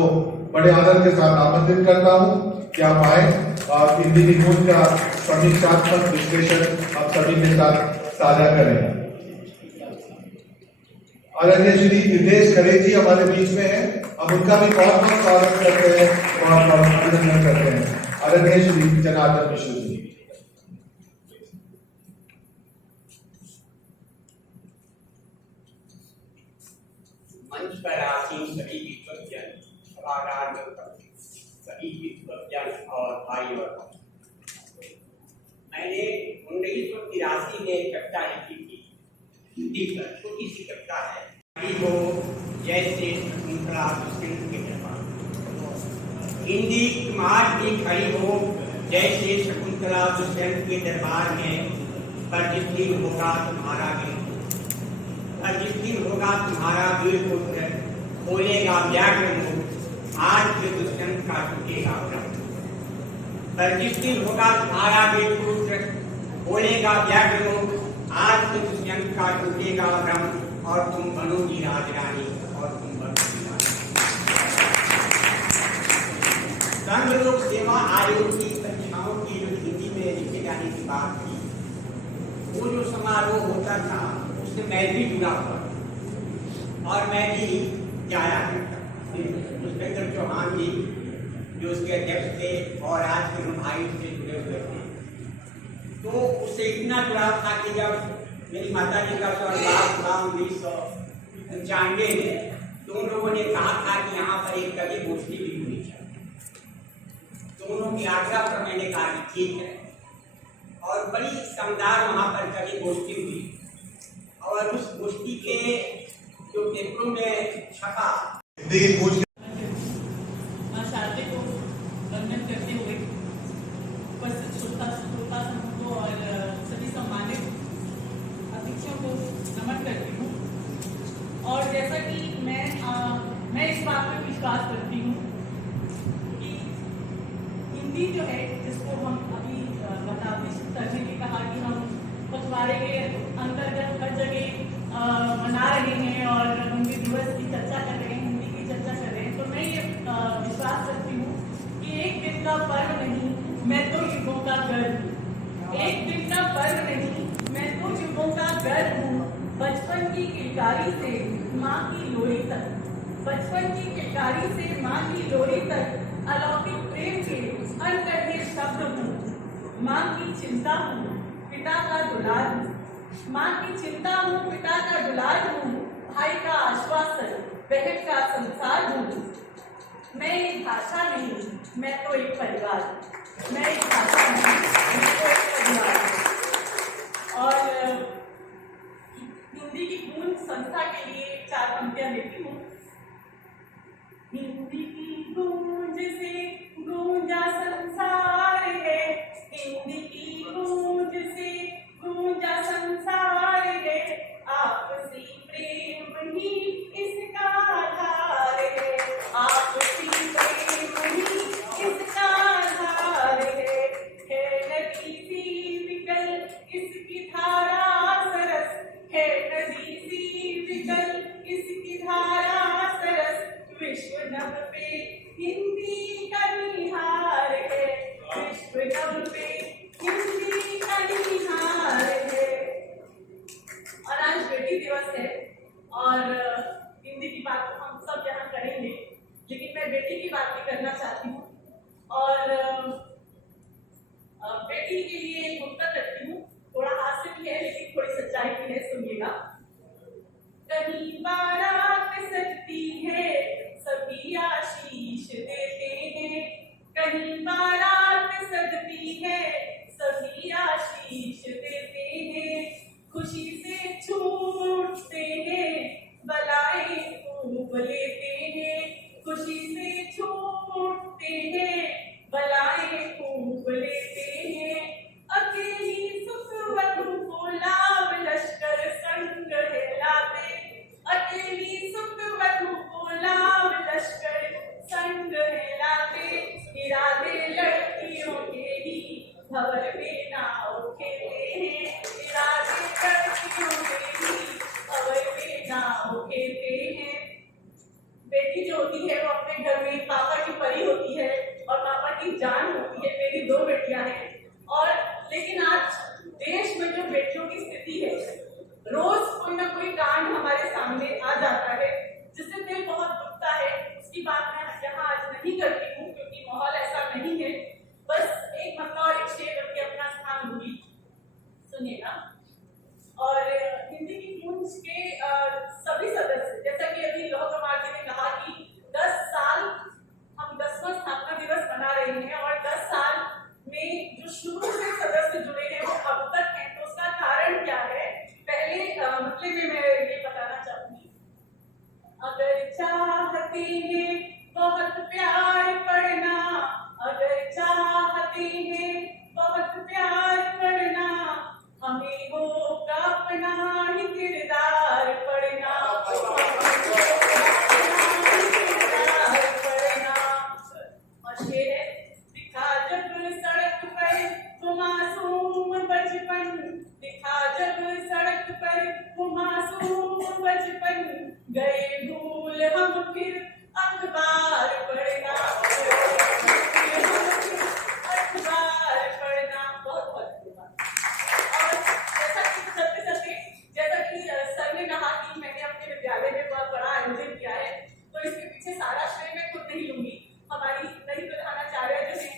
बड़े आदर के साथ आमंत्रित करता हूँ कि आप आए और हिंदी की गूंज का समीक्षात्मक विश्लेषण आप सभी के साथ साझा करें। आदरणीय श्री युद्धेश खरे जी हमारे बीच में हैं, हम उनका भी बहुत बहुत स्वागत करते हैं और अभिनंदन करते हैं। आदरणीय श्री जनार्दन मिश्र जी। मंच पर आसीन सभी विद्वजन, सभागार में उपस्थित सभी विद्वजन और भाई और मैंने 1983 में एक कविता लिखी थी, हिंदी पर, छोटी सी कविता है। खड़ी हो जैसे शकुंतला दुष्यंत के दरबार। हिंदी तुम आज भी खड़ी हो जैसे शकुंतला दुष्यंत के दरबार में, पर जिस दिन होगा तुम्हारा वीर, पर जिस दिन होगा तुम्हारा वीर पुत्र, खोलेगा व्याघ्र मुख, आज से दुष्यंत का टूटेगा भ्रम। पर जिस दिन होगा तुम्हारा वीर पुत्र, खोलेगा व्याघ्र मुख, आज से दुष्यंत का टूटेगा भ्रम, और तुम बनोगी राजरानी, और तुम बनोगी रानी। संघ लोक सेवा आयोग की परीक्षाओं की जो हिंदी में लिखे जाने की बात थी, वो जो समारोह होता था उससे मैं भी जुड़ा हुआ और मैं भी जाया करता। पुष्पेंद्र चौहान जी जो उसके अध्यक्ष थे और आज के भाई से जुड़े हुए थे, तो उससे इतना जुड़ाव था कि जब मेरी माता जी का स्वर्गवास हुआ 1995 में, तो उन लोगों ने कहा था कि यहाँ पर एक कवि गोष्ठी भी होनी चाहिए। तो उन्हों की आग्रह पर मैंने कहा कि ठीक है, और बड़ी शानदार वहाँ पर कवि गोष्ठी हुई, और उस गोष्ठी के जो पेपरों में छपा शादी को वंदन करते हुए उपस्थित श्रोता समूह और सभी सम्मानित अतिथियों को नमन करती हूँ। और जैसा कि मैं इस बात में विश्वास करती हूँ कि हिंदी जो है, जिसको हम अभी बताते सर ने भी कहा कि हम पखवाड़े के अंतर्गत हर जगह मना रहे हैं और हिंदी दिवस की चर्चा कर रहे हैं, हिंदी की चर्चा कर रहे हैं, तो मैं ये विश्वास करती हूँ कि एक दिन का पर्व नहीं, मैं तो युगों का गर्व हूँ। एक दिन का पर्व नहीं, मैं तो युगों का गर्व हूँ। बचपन की किलकारी से माँ की लोरी तक, बचपन की किलकारी से माँ की लोरी तक, अलौकिक प्रेम के अनकढ़े शब्द हूँ। माँ की चिंता हूँ, पिता का दुलार हूँ। माँ की चिंता हूँ, पिता का दुलार हूँ। भाई का आश्वासन, बहन का संसार हूँ। मैं एक भाषा नहीं, मैं तो एक परिवार। मैं एक भाषा नहीं, मैं तो एक परिवार। और हिंदी की गूंज संस्था के लिए 4 पंक्तियां लिखी हूँ। हिंदी की गूंज से गूंजा संसार है, हिंदी की गूंज से गूंजा संसार है, आपसी प्रेम ही इसका आधार है, आपसी प्रेम ही इसका आधार है नदी सी विकल इसकी धारा सरस, है नदी सी विकल इसकी धारा सरस, विश्व नभ पे हिंदी का निहार है, विश्व नभ पे हिंदी का निहार है। और आज बेटी दिवस है और हिंदी की बात तो हम सब यहाँ करेंगे, लेकिन मैं बेटी की बात भी करना चाहती हूँ और बेटी के लिए एक उत्तर रखती हूँ। थोड़ा हास्य भी है लेकिन थोड़ी सच्चाई भी है, सुनिएगा। कहीं बारात सजती है, सभी आशीष देते हैं, कहीं बारात सजती है, सभी आशीष देते हैं, खुशी से छूटते हैं, बलाएं खूब लेते हैं, खुशी से छूटते हैं, बलाएं खूब लेते हैं, अकेली सुखवधू को लाभ लश्कर संग हिलाते, अकेली सुखवधू को लाभ लश्कर संग हिलाते, इरादे लड़कियों के ही भंवर में नाव खेले हैं, इरादे लड़कियों के ही भंवर में नाव खेले हैं। बेटी जो होती है वो अपने घर में पापा की परी होती है और पापा की जान होती है। मेरी 2 बेटियां हैं और लेकिन आज देश में जो बेटियों की स्थिति है, रोज कोई ना कोई कांड हमारे सामने आ चाहते हैं बहुत प्यार पढ़ना, अगर चाहते हैं बहुत प्यार पढ़ना, हमें होगा अपना ही किरदार पढ़ना, और शेर है, दिखा जब सड़क पर वो मासूम बचपन, दिखा जब सड़क पर वो मासूम बचपन, गए भूल हम फिर अखबार पढ़ना, अखबार पढ़ना। बहुत बहुत धन्यवाद। और जैसा कि चलते चलते जैसा कि सर ने कहा कि मैंने अपने विद्यालय में बहुत बड़ा आयोजन किया है, तो इसके पीछे सारा श्रेय मैं खुद नहीं लूंगी। हमारी नई प्रधानाचार्य जो है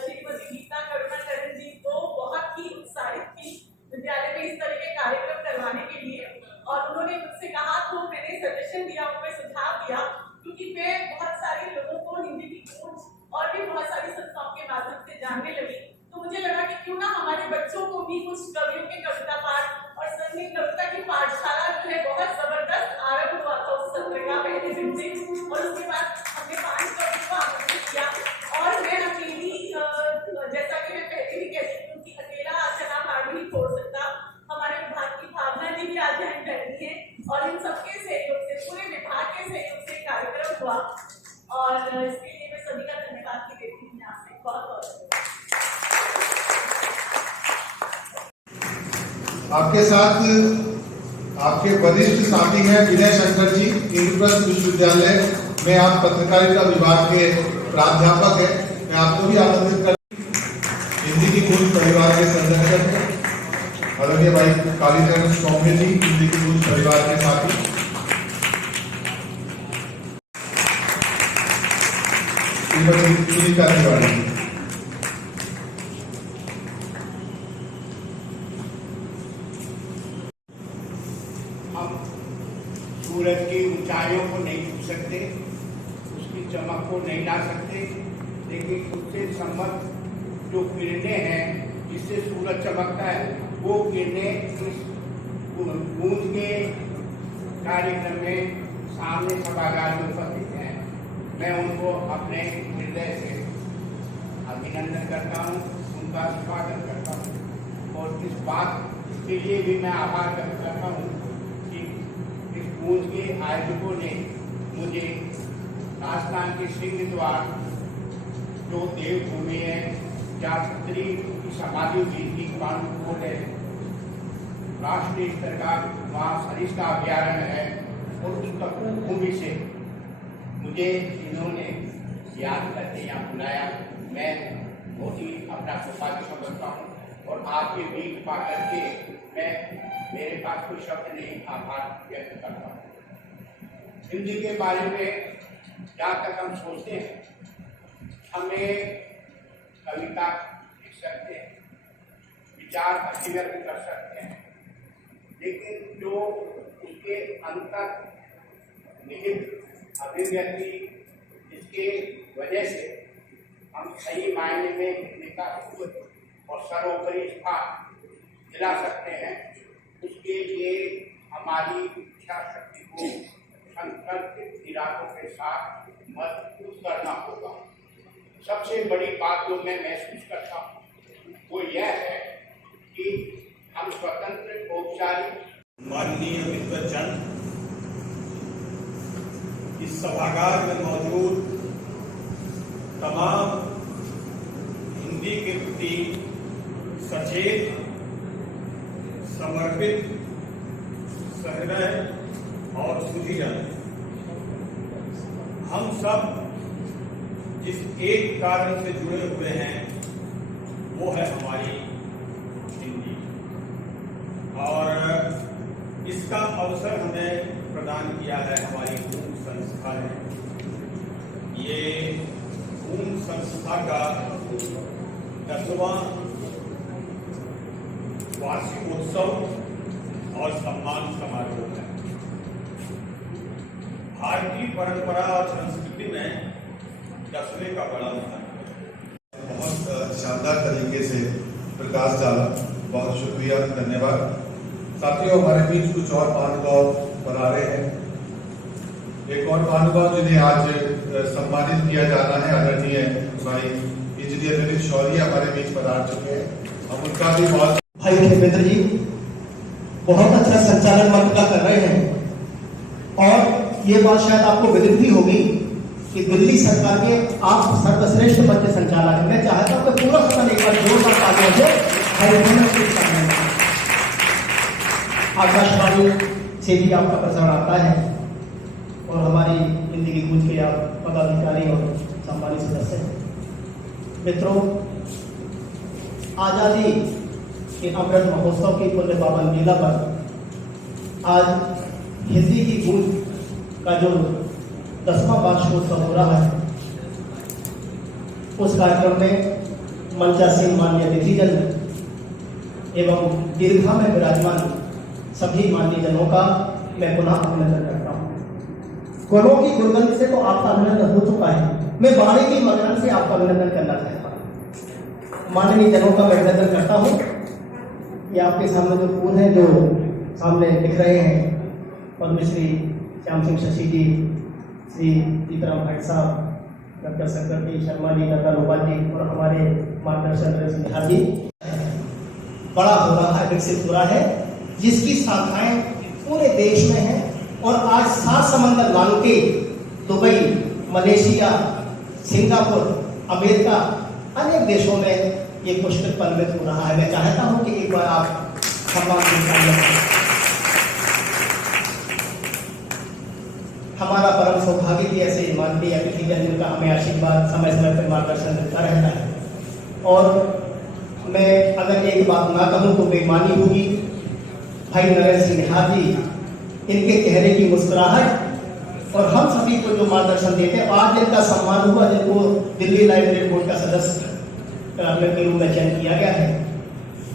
श्रीमती गीता करुणाकरण जी, तो बहुत ही उत्साहित थी विद्यालय में इस तरह के कार्यक्रम करवाने के लिए, और उन्होंने मुझसे कहा तो मैंने सजेशन दिया, उनको सुझाव दिया, क्योंकि मैं बहुत सारे लोगों को हिंदी की खोज और भी बहुत सारी संस्थाओं के माध्यम से जानने लगी, तो मुझे लगा कि क्यों ना हमारे बच्चों को भी कुछ कवियों के कविता पाठ, और सर ने कविता की पाठशाला जो है बहुत जबरदस्त आरंभ हुआ था उस सत्र का पहले दिन से, और उसके बाद हमने 5 कवियों को आमंत्रित किया, और मैं अकेली जैसा कि मैं पहले भी कहती हूँ कि अकेला चना भाग नहीं छोड़ सकता, हमारे विभाग की भावना जी भी आज ज्वाइन कर रही है, और इन सबके सहयोग से, पूरे विभाग के सहयोग से कार्यक्रम हुआ, और इसके लिए मैं सभी का धन्यवाद भी देती हूँ यहाँ से। बहुत बहुत आपके साथ आपके वरिष्ठ साथी हैं विनय शंकर जी, इंद्रप्रस्थ विश्वविद्यालय में आप पत्रकारिता विभाग के प्राध्यापक हैं। मैं आपको भी आमंत्रित कर हिंदी की गूंज परिवार के संरक्षक हैं आदरणीय भाई कालीचरण सौम्य जी, हिंदी की गूंज परिवार के साथी। श्रीमती सुनीता तिवारी। हम सूरज की ऊंचाइयों को नहीं छू सकते, उसकी चमक को नहीं ला सकते, लेकिन उससे संबद्ध जो किरणें हैं जिससे सूरज चमकता है, वो किरणें इस गूंज के कार्यक्रम में सामने सभागार में उपस्थित हैं। मैं उनको अपने हृदय से अभिनंदन करता हूँ, उनका स्वागत करता हूँ, और इस बात के लिए भी मैं आभार व्यक्त करता हूँ कि इस गूंज के आयोजकों ने मुझे राजस्थान के सिंह द्वार जो देवभूमि है, जहाँ खत्री की समाधि हुई थी, कानपुर है, राष्ट्रीय स्तर का वहाँ सरिस्का अभ्यारण्य है, और उस भूमि से मुझे इन्होंने याद करके यहाँ बुलाया। मैं बहुत ही अपना सौभाग्य समझता हूँ, और आपके बीच पा करके मैं मेरे पास कोई शब्द नहीं, आभार व्यक्त करता हूँ। हिंदी के बारे में जहाँ तक हम सोचते हैं, हमें कविता लिख सकते हैं, विचार अभिव्यक्त कर सकते हैं, लेकिन जो उसके अंतर निहित अभिव्यक्ति जिसके वजह से हम सही मायने में लिखने का और सर्वोपरि स्थान दिला सकते हैं, उसके लिए हमारी इच्छा शक्ति को संकल्प इरादों के साथ मजबूत करना होगा। सबसे बड़ी बात जो मैं महसूस करता हूँ वो यह है कि हम स्वतंत्र औपचारिक माननीय विद्वज्जन, इस सभागार में मौजूद तमाम हिंदी के प्रति सचेत, समर्पित, सहृदय और सुधीजन, हम सब जिस एक कारण से जुड़े हुए हैं वो है हमारी हिंदी, और इसका अवसर हमें प्रदान किया है हमारी गूंज संस्था ने। ये गूंज संस्था का 10वां वार्षिकोत्सव और सम्मान समारोह है। भारतीय परंपरा और संस्कृति में 10वें का बड़ा महत्व है। बहुत शानदार तरीके से प्रकाश डाला, बहुत शुक्रिया, धन्यवाद। साथियों, हमारे बीच कुछ और महानुभाव बना रहे हैं। एक और महानुभाव जिन्हें आज सम्मानित किया जाना है, आदरणीय भाई इंजीनियर विनीत शौर्य हमारे बीच पधार चुके हैं। हम उनका भी बहुत भाई देवेंद्र जी बहुत अच्छा संचालन मंच का कर रहे हैं, और ये बात शायद आपको विदित भी होगी कि दिल्ली सरकार के आप सर्वश्रेष्ठ मध्य संचालक हैं। मैं चाहता हूं कि पूरा सदन एक बार जोरदार तालियों से आकाशवाणी से भी आपका प्रसारण आता है, और हमारी हिंदी की गूंज के आप पदाधिकारी और सम्मानित सदस्य हैं। मित्रों, आजादी के अमृत महोत्सव की पुण्य पावन मेला पर आज हिंदी की गूंज का जो 10वां वार्षिकोत्सव हो रहा है, उस कार्यक्रम में मंचासीन माननीय अतिथिजन एवं दीर्घा में विराजमान सभी माननीय जनों का मैं पुनः अभिनंदन करता हूँ। गुणों की गुणगंध से तो आपका अभिनंदन हो चुका है, मैं वाणी की मकरंद से आपका अभिनंदन करना चाहता हूँ। माननीय जनों का मैं अभिनंदन करता हूँ। ये आपके सामने जो फूल हैं जो सामने दिख रहे हैं, पद्मश्री श्याम सिंह शशि जी, श्री सीताराम भाई साहब, डॉक्टर शंकर जी शर्मा जी, डॉक्टर गोपाल जी और हमारे मार्गदर्शन बिहार जी, बड़ा हो रहा है, विकसित हो रहा है, जिसकी शाखाएं पूरे देश में हैं, और आज 7 समंदर लांघ के दुबई, मलेशिया, सिंगापुर, अमेरिका, अनेक देशों में ये पुष्पित परिणत हो रहा है। मैं चाहता हूं कि एक बार आप सम्मान हमारा परम सौभाग्य की ऐसे माननीय अतिथिजन का हमें आशीर्वाद समय समय पर मार्गदर्शन मिलता रहता है। और मैं अगर एक बात ना कहूं तो बेईमानी होगी। भाई नरेंद्र सिंह निहार जी, इनके चेहरे की मुस्कुराहट और हम सभी को जो मार्गदर्शन देते हैं, आज जिनका सम्मान हुआ, जिनको दिल्ली लाइब्रेरी बोर्ड का सदस्य के रूप में चयन किया गया है,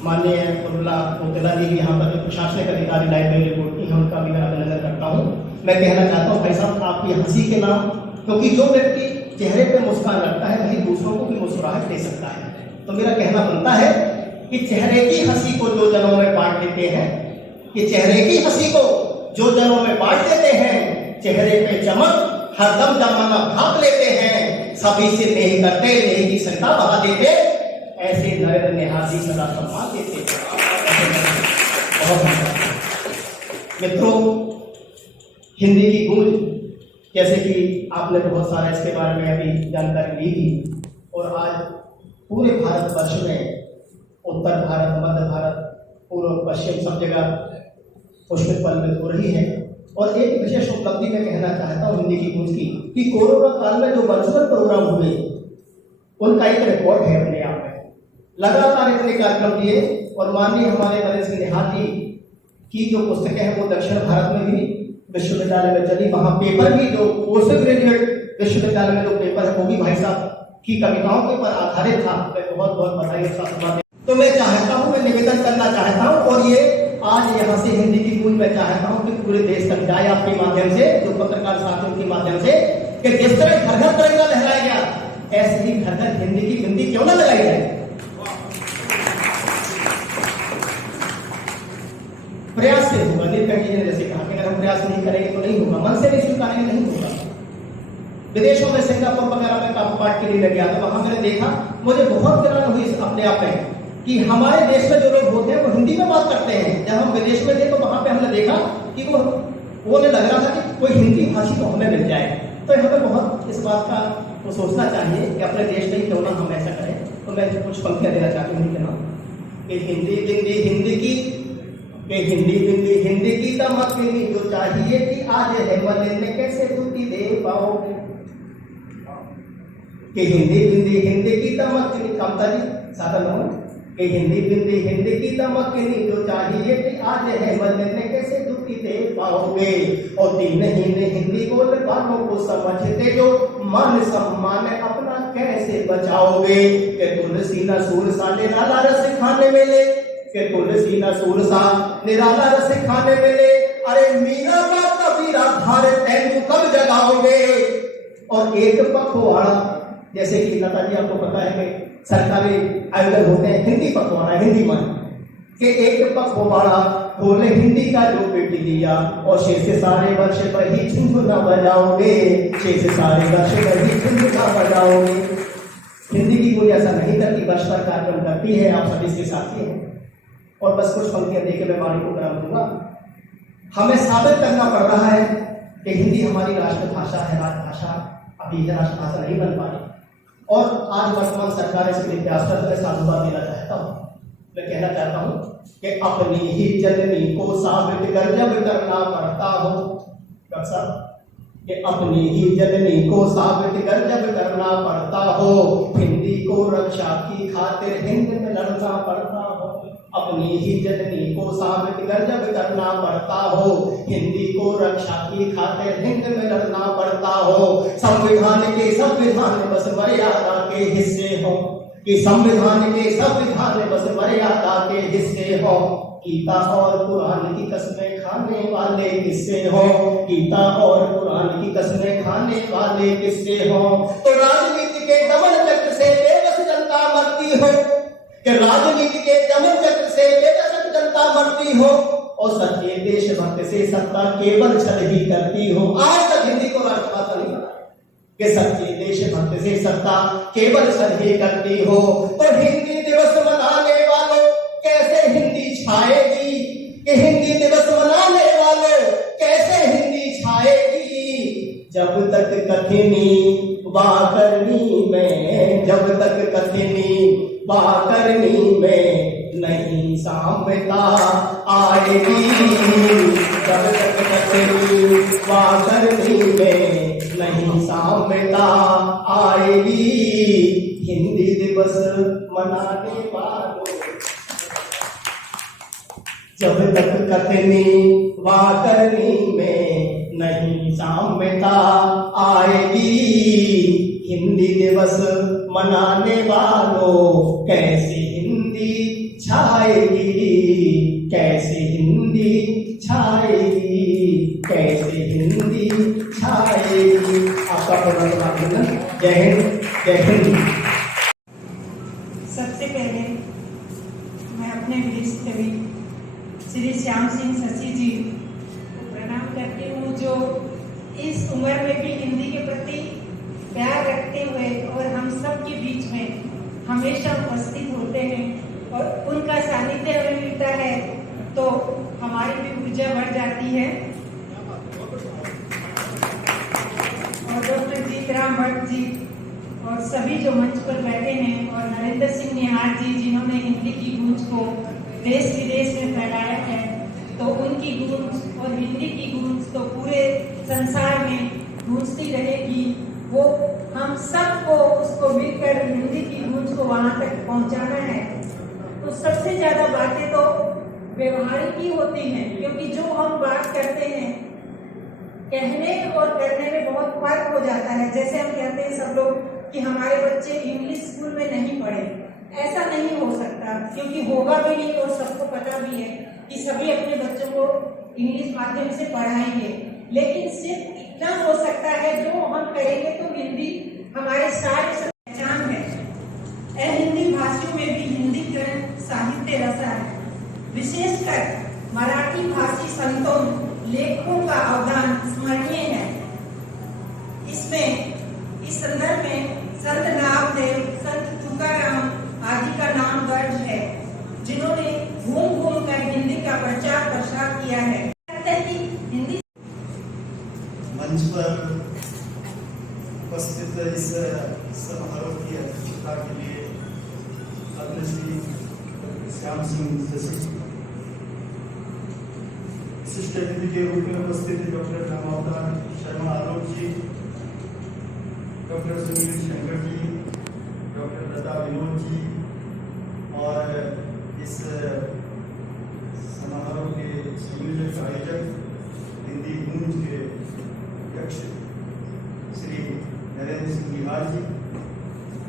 माननीय उर्मिला कोतेला जी भी यहाँ पर जो प्रशासनिक अधिकारी लाइब्रेरी बोर्ड की हैं, उनका भी मैं अभिनंदन करता हूँ। मैं कहना चाहता हूँ भाई साहब, आपकी हंसी के नाम, क्योंकि जो व्यक्ति चेहरे पे मुस्कान रखता है वही दूसरों को भी मुस्कुराहट दे सकता है। तो मेरा कहना बनता है कि चेहरे की हंसी को जो जनों में बांट देते हैं, कि चेहरे की हंसी को जो जनों में बांट देते हैं, चेहरे पे चमक हरदम जमाना भाग लेते हैं, सभी से नहीं करते, नहीं की संख्या बढ़ा देते, ऐसे नरेंद्र निहार जी सदा सम्मान देते। मित्रों, हिंदी की गूंज, जैसे कि आपने बहुत सारा इसके बारे में अभी जानकारी ली थी, और आज पूरे भारतवर्ष में उत्तर भारत, मध्य भारत, पूर्व पश्चिम सब जगह पुष्पित परिणत हो रही है। और एक विशेष उपलब्धि मैं कहना चाहता हूँ हिंदी की गूंज की, कि कोरोना काल में जो वर्चुअल प्रोग्राम हुए उनका एक रिकॉर्ड है अपने आप में। लगातार इतने कार्यक्रम दिए, और माननीय हमारे नरेंद्र सिंह निहार जी की जो पुस्तकें हैं वो दक्षिण भारत में भी विश्वविद्यालय में चली। वहाँ पेपर भी जो पोस्ट ग्रेजुएट विश्वविद्यालय में जो पेपर है वो भी भाई साहब की कविताओं के ऊपर आधारित था। मैं बहुत बहुत बधाई उसका। तो मैं चाहता हूँ, मैं निवेदन करना चाहता हूँ, और ये आज यहाँ से हिंदी की गूंज मैं चाहता हूँ कि पूरे देश तक जाए आपके माध्यम से, जो पत्रकार साथियों के माध्यम से, कि जिस तरह घर घर तिरंगा लहराया गया, ऐसे ही घर घर हिंदी की बिंदी क्यों ना लगाई जाए। प्रयास से होगा, नीलकंठ जी ने जैसे कहा कि अगर हम प्रयास नहीं करेंगे तो नहीं होगा, मन से नहीं स्वीकारेंगे नहीं होगा। विदेशों में सिंगापुर वगैरह में काम पाठ के लिए लग गया, तो वहां मैंने देखा, मुझे बहुत हैरान हुई अपने आप में कि हमारे देश में जो लोग होते हैं वो हिंदी में बात करते हैं। जब हम विदेश में थे तो वहां पे हमने देखा कि वो लग रहा था कि कोई हिंदी भाषी तो हमें मिल जाए। तो हमें बहुत इस बात का वो सोचना चाहिए कि अपने देश में क्यों ना हम ऐसा करें। तो मैं कुछ पंक्तियां देना चाहती हूँ के नाम, कि हिंदी बिंदी हिंदी की, हिंदी बिंदी हिंदी की दमकनी जो चाहिए कि आज है मलिन में कैसे दुखी दे पाओगे, कि हिंदी बिंदी हिंदी की दमकनी, कामता जी साधन हो, कि हिंदी बिंदी हिंदी की दमकनी जो चाहिए कि आज है मलिन में कैसे दुखी दे पाओगे, और तीन हिंदी बोल वालों को समझते जो मान सम्मान अपना कैसे बचाओगे, कि तुलसी न सूर सा निराला रस खाने में ले, कि तुलसी न सूर सा निराला रस खाने में ले, अरे मीरा का कबीरा धारे तेंदु कब जगाओगे। और एक पखवाड़ा, जैसे कि लता जी आपको पता है कि सरकारी आयोजन होते हैं, हिंदी पखवाड़ा, हिंदी मन के एक पखवाड़ा खोले हिंदी का जो पेटी दिया और शेष से सारे वर्ष पर ही झुनझुना बजाओगे, शेष से सारे वर्ष पर ही झुनझुना बजाओगे। हिंदी की कोई ऐसा नहीं करती, वर्ष पर कार्यक्रम करती है, आप सभी इसके साथी हैं। और बस कुछ पंक्तियां देकर मैं वाणी को विराम दूंगा। हमें साबित करना पड़ रहा है कि हिंदी हमारी राष्ट्रभाषा है, राजभाषा अभी है, राष्ट्रभाषा नहीं बन पाई। और आज वर्तमान सरकार इसके लिए प्रयासरत है, साधुवाद देना चाहता हूँ। मैं कहना चाहता हूँ कि अपनी ही जननी को साबित कर जब करना पड़ता हो, कि अपनी ही जननी को साबित कर जब करना पड़ता हो, हिंदी को रक्षा की खातिर हिंद में लड़ना पड़ता हो। अपनी ही जननी को साबित कर जब करना पड़ता हो, हिंदी को रक्षा की खातिर हिंद में लड़ना पड़ता हो। संविधान बस मर्यादा के हिस्से हो, कि संविधान के बस मर्यादा के हिस्से हो। गीता और कुरान की कसमें खाने वाले किससे हो, गीता और कुरान की कसमें खाने वाले किससे हो। तो राजनीति के दमन चक्र से बेबस जनता मरती हो, कि राजनीति के दमन चक्र से बेबस जनता मरती हो, और सच्चे देशभक्त से सत्ता केवल छल ही करती हो। आज तक हिंदी को राष्ट्रभाषा नहीं बना कि सच्चे देशभक्त से सत्ता केवल छल ही करती हो। तो हिंदी दिवस मनाने वालों कैसे हिंदी छाएगी, कि हिंदी दिवस मनाने वालों कैसे हिंदी छाएगी। जब तक कथनी वाकरनी में, जब तक कथनी वाकरनी में नहीं साम्यता आएगी, जब तक कथनी वाकरनी में नहीं साम्यता आएगी। हिंदी दिवस मनाने वालों जब तक कथनी वाकरनी में नहीं साम्यता आएगी, हिंदी दिवस मनाने वालों कैसे हिंदी छाएगी, कैसे हिंदी छाएगी, कैसे हिंदी छाएगी। आपका प्रोग्राम जय हिंद, जय हिंद। सबसे पहले मैं अपने वरिष्ठ कवि श्री श्याम सिंह शशि जी को प्रणाम करती हूँ, जो इस उम्र में भी हिंदी के प्रति प्यार रखते हुए और हम सब के बीच में हमेशा उपस्थित होते हैं, और उनका सानिध्य हमें मिलता है तो हमारी भी ऊर्जा बढ़ जाती है। और डॉक्टर जीतराम भट्ट जी और सभी जो मंच पर बैठे हैं, और नरेंद्र सिंह निहार जी जिन्होंने हिंदी की गूंज को देश विदेश में फैलाया है, तो उनकी गूंज और हिंदी की गूंज तो पूरे संसार में गूंजती रहेगी। वो हम सबको उसको मिलकर हिंदी की गूंज को वहाँ तक पहुँचाना है। तो सबसे ज़्यादा बातें तो व्यवहारिक ही होती हैं, क्योंकि जो हम बात करते हैं कहने और करने में बहुत फर्क हो जाता है। जैसे हम कहते हैं सब लोग कि हमारे बच्चे इंग्लिश स्कूल में नहीं पढ़े, ऐसा नहीं हो सकता, क्योंकि होगा भी नहीं और सबको पता भी है कि सभी अपने बच्चों को इंग्लिश माध्यम से पढ़ाएंगे। लेकिन सिर्फ इतना हो सकता है जो हम करेंगे तो हिंदी हमारे सारे पहचान है। हिंदी भाषियों में भी हिंदी ग्रंथ साहित्य रसा है। विशेषकर मराठी भाषी संतों लेखकों का अवदान स्मरणीय है। इसमें इस संदर्भ में संत नामदेव, संत तुकाराम आदि का नाम दर्ज है, जिन्होंने घूम घूम कर हिंदी का प्रचार प्रसार किया है। हिंदी मंच पर उपस्थित इस समारोह की अध्यक्षता के लिए पद्मश्री श्याम सिंह शशि, विशिष्ट अतिथि के रूप में उपस्थित डॉक्टर दामोदर शर्मा आलोक जी, डॉक्टर सुनील शंकर जी, डॉक्टर लता विनोद जी, और इस समारोह के संयोजक आयोजक हिंदी गूंज के अध्यक्ष श्री नरेंद्र सिंह निहार जी,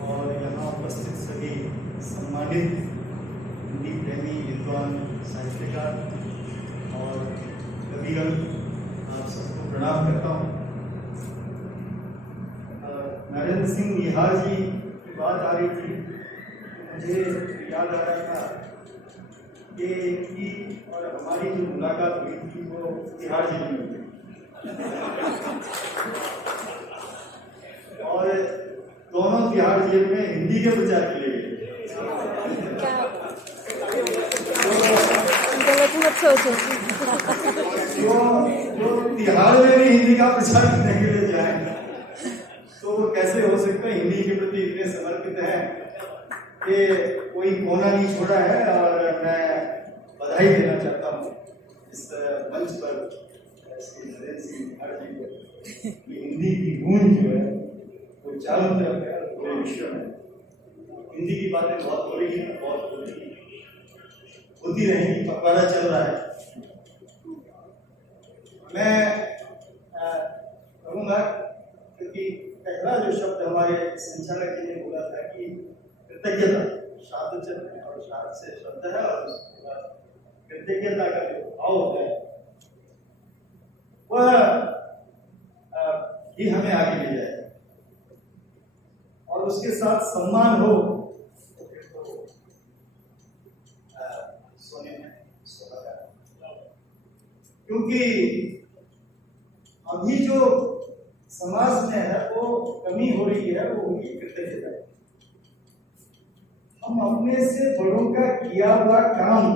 और यहाँ उपस्थित सभी सम्मानित हिंदी प्रेमी विद्वान साहित्यकार और कविगण, आप सबको प्रणाम करता हूँ। नरेंद्र सिंह निहार जी की बात आ रही थी, मुझे याद आ रहा था कि इनकी और हमारी जो मुलाकात हुई थी वो तिहाड़ जेल में हुई और दोनों तिहाड़ जेल में हिंदी के प्रचार के लिए गए। जो तिहाड़ में भी हिंदी का प्रचार करने के लिए जाएंगे तो वो कैसे हो सकता है? हिंदी के प्रति इतने समर्पित हैं कि कोई कोना नहीं छोड़ा है। और मैं बधाई देना चाहता हूँ इस मंच पर श्री नरेंद्र सिंह निहार जी को कि हिंदी की गूंज जो है वो चारों तरफ है, पूरे विश्व में। हिंदी की बातें बहुत हो रही है, बहुत हो रही है, होती रहेंगी, पखवाड़ा चल रहा है। मैं कहूँगा क्योंकि पहला जो शब्द हमारे संचालक जी ने बोला था कि कृतज्ञता, शाद चरण और शाद से शब्द है और उसके बाद कृतज्ञता का जो भाव होता है वह ही हमें आगे ले जाए और उसके साथ सम्मान हो तो फिर तो सोने में सुहागा। क्योंकि अभी जो समाज में है वो कमी हो रही है, वो उनकी कृतज्ञता है। हम अपने से बड़ों का किया हुआ काम,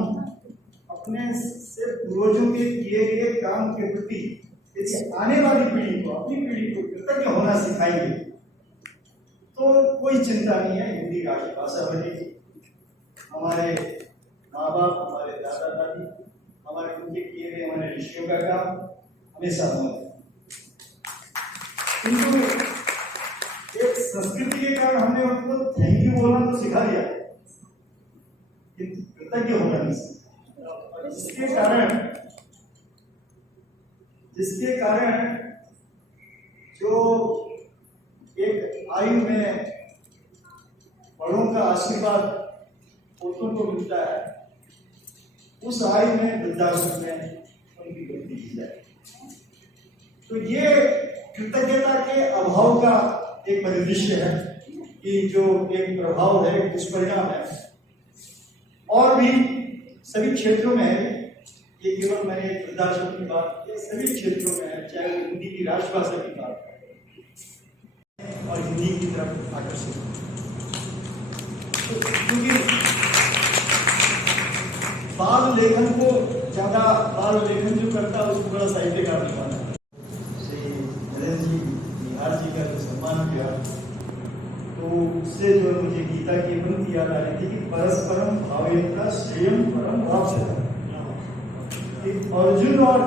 अपने से पूर्वजों के किए गए काम के प्रति यदि आने वाली पीढ़ी को, अपनी पीढ़ी को कृतज्ञ होना सिखाएंगे तो कोई चिंता नहीं है, हिंदी राष्ट्रभाषा बनेगी। हमारे माँ बाप, हमारे दादा दादी, हमारे उनके किए गए हमारे ऋषियों का काम हमेशा होगा। किंतु एक संस्कृति के कारण हमने उनको थैंक यू बोलना तो सिखा दिया, किंतु कृतज्ञ होना नहीं सीखा। जिसके कारण जो एक आयु में बड़ों का आशीर्वाद पोतों को मिलता है, उस आयु में वृद्धाश्रम में उनकी गिनती की जाए। तो ये कृतज्ञता के अभाव का एक परिदृश्य है कि जो एक प्रभाव है, एक दुष्परिणाम है। और भी सभी क्षेत्रों में है, ये केवल मैंने वृद्धाश्रम की बात की, सभी क्षेत्रों में है, चाहे हिंदी की राष्ट्रभाषा की बात और हिंदी की तरफ आकर्षित। क्योंकि बाल लेखन को ज्यादा, बाल लेखन जो करता है उसको बड़ा साहित्यकार नहीं माना। श्री नरेंद्र जी निहार जी का जो सम्मान किया तो उससे जो मुझे गीता की पंक्ति याद आ रही थी कि परस्परम भावेता श्रेयम परम भाव से। अर्जुन और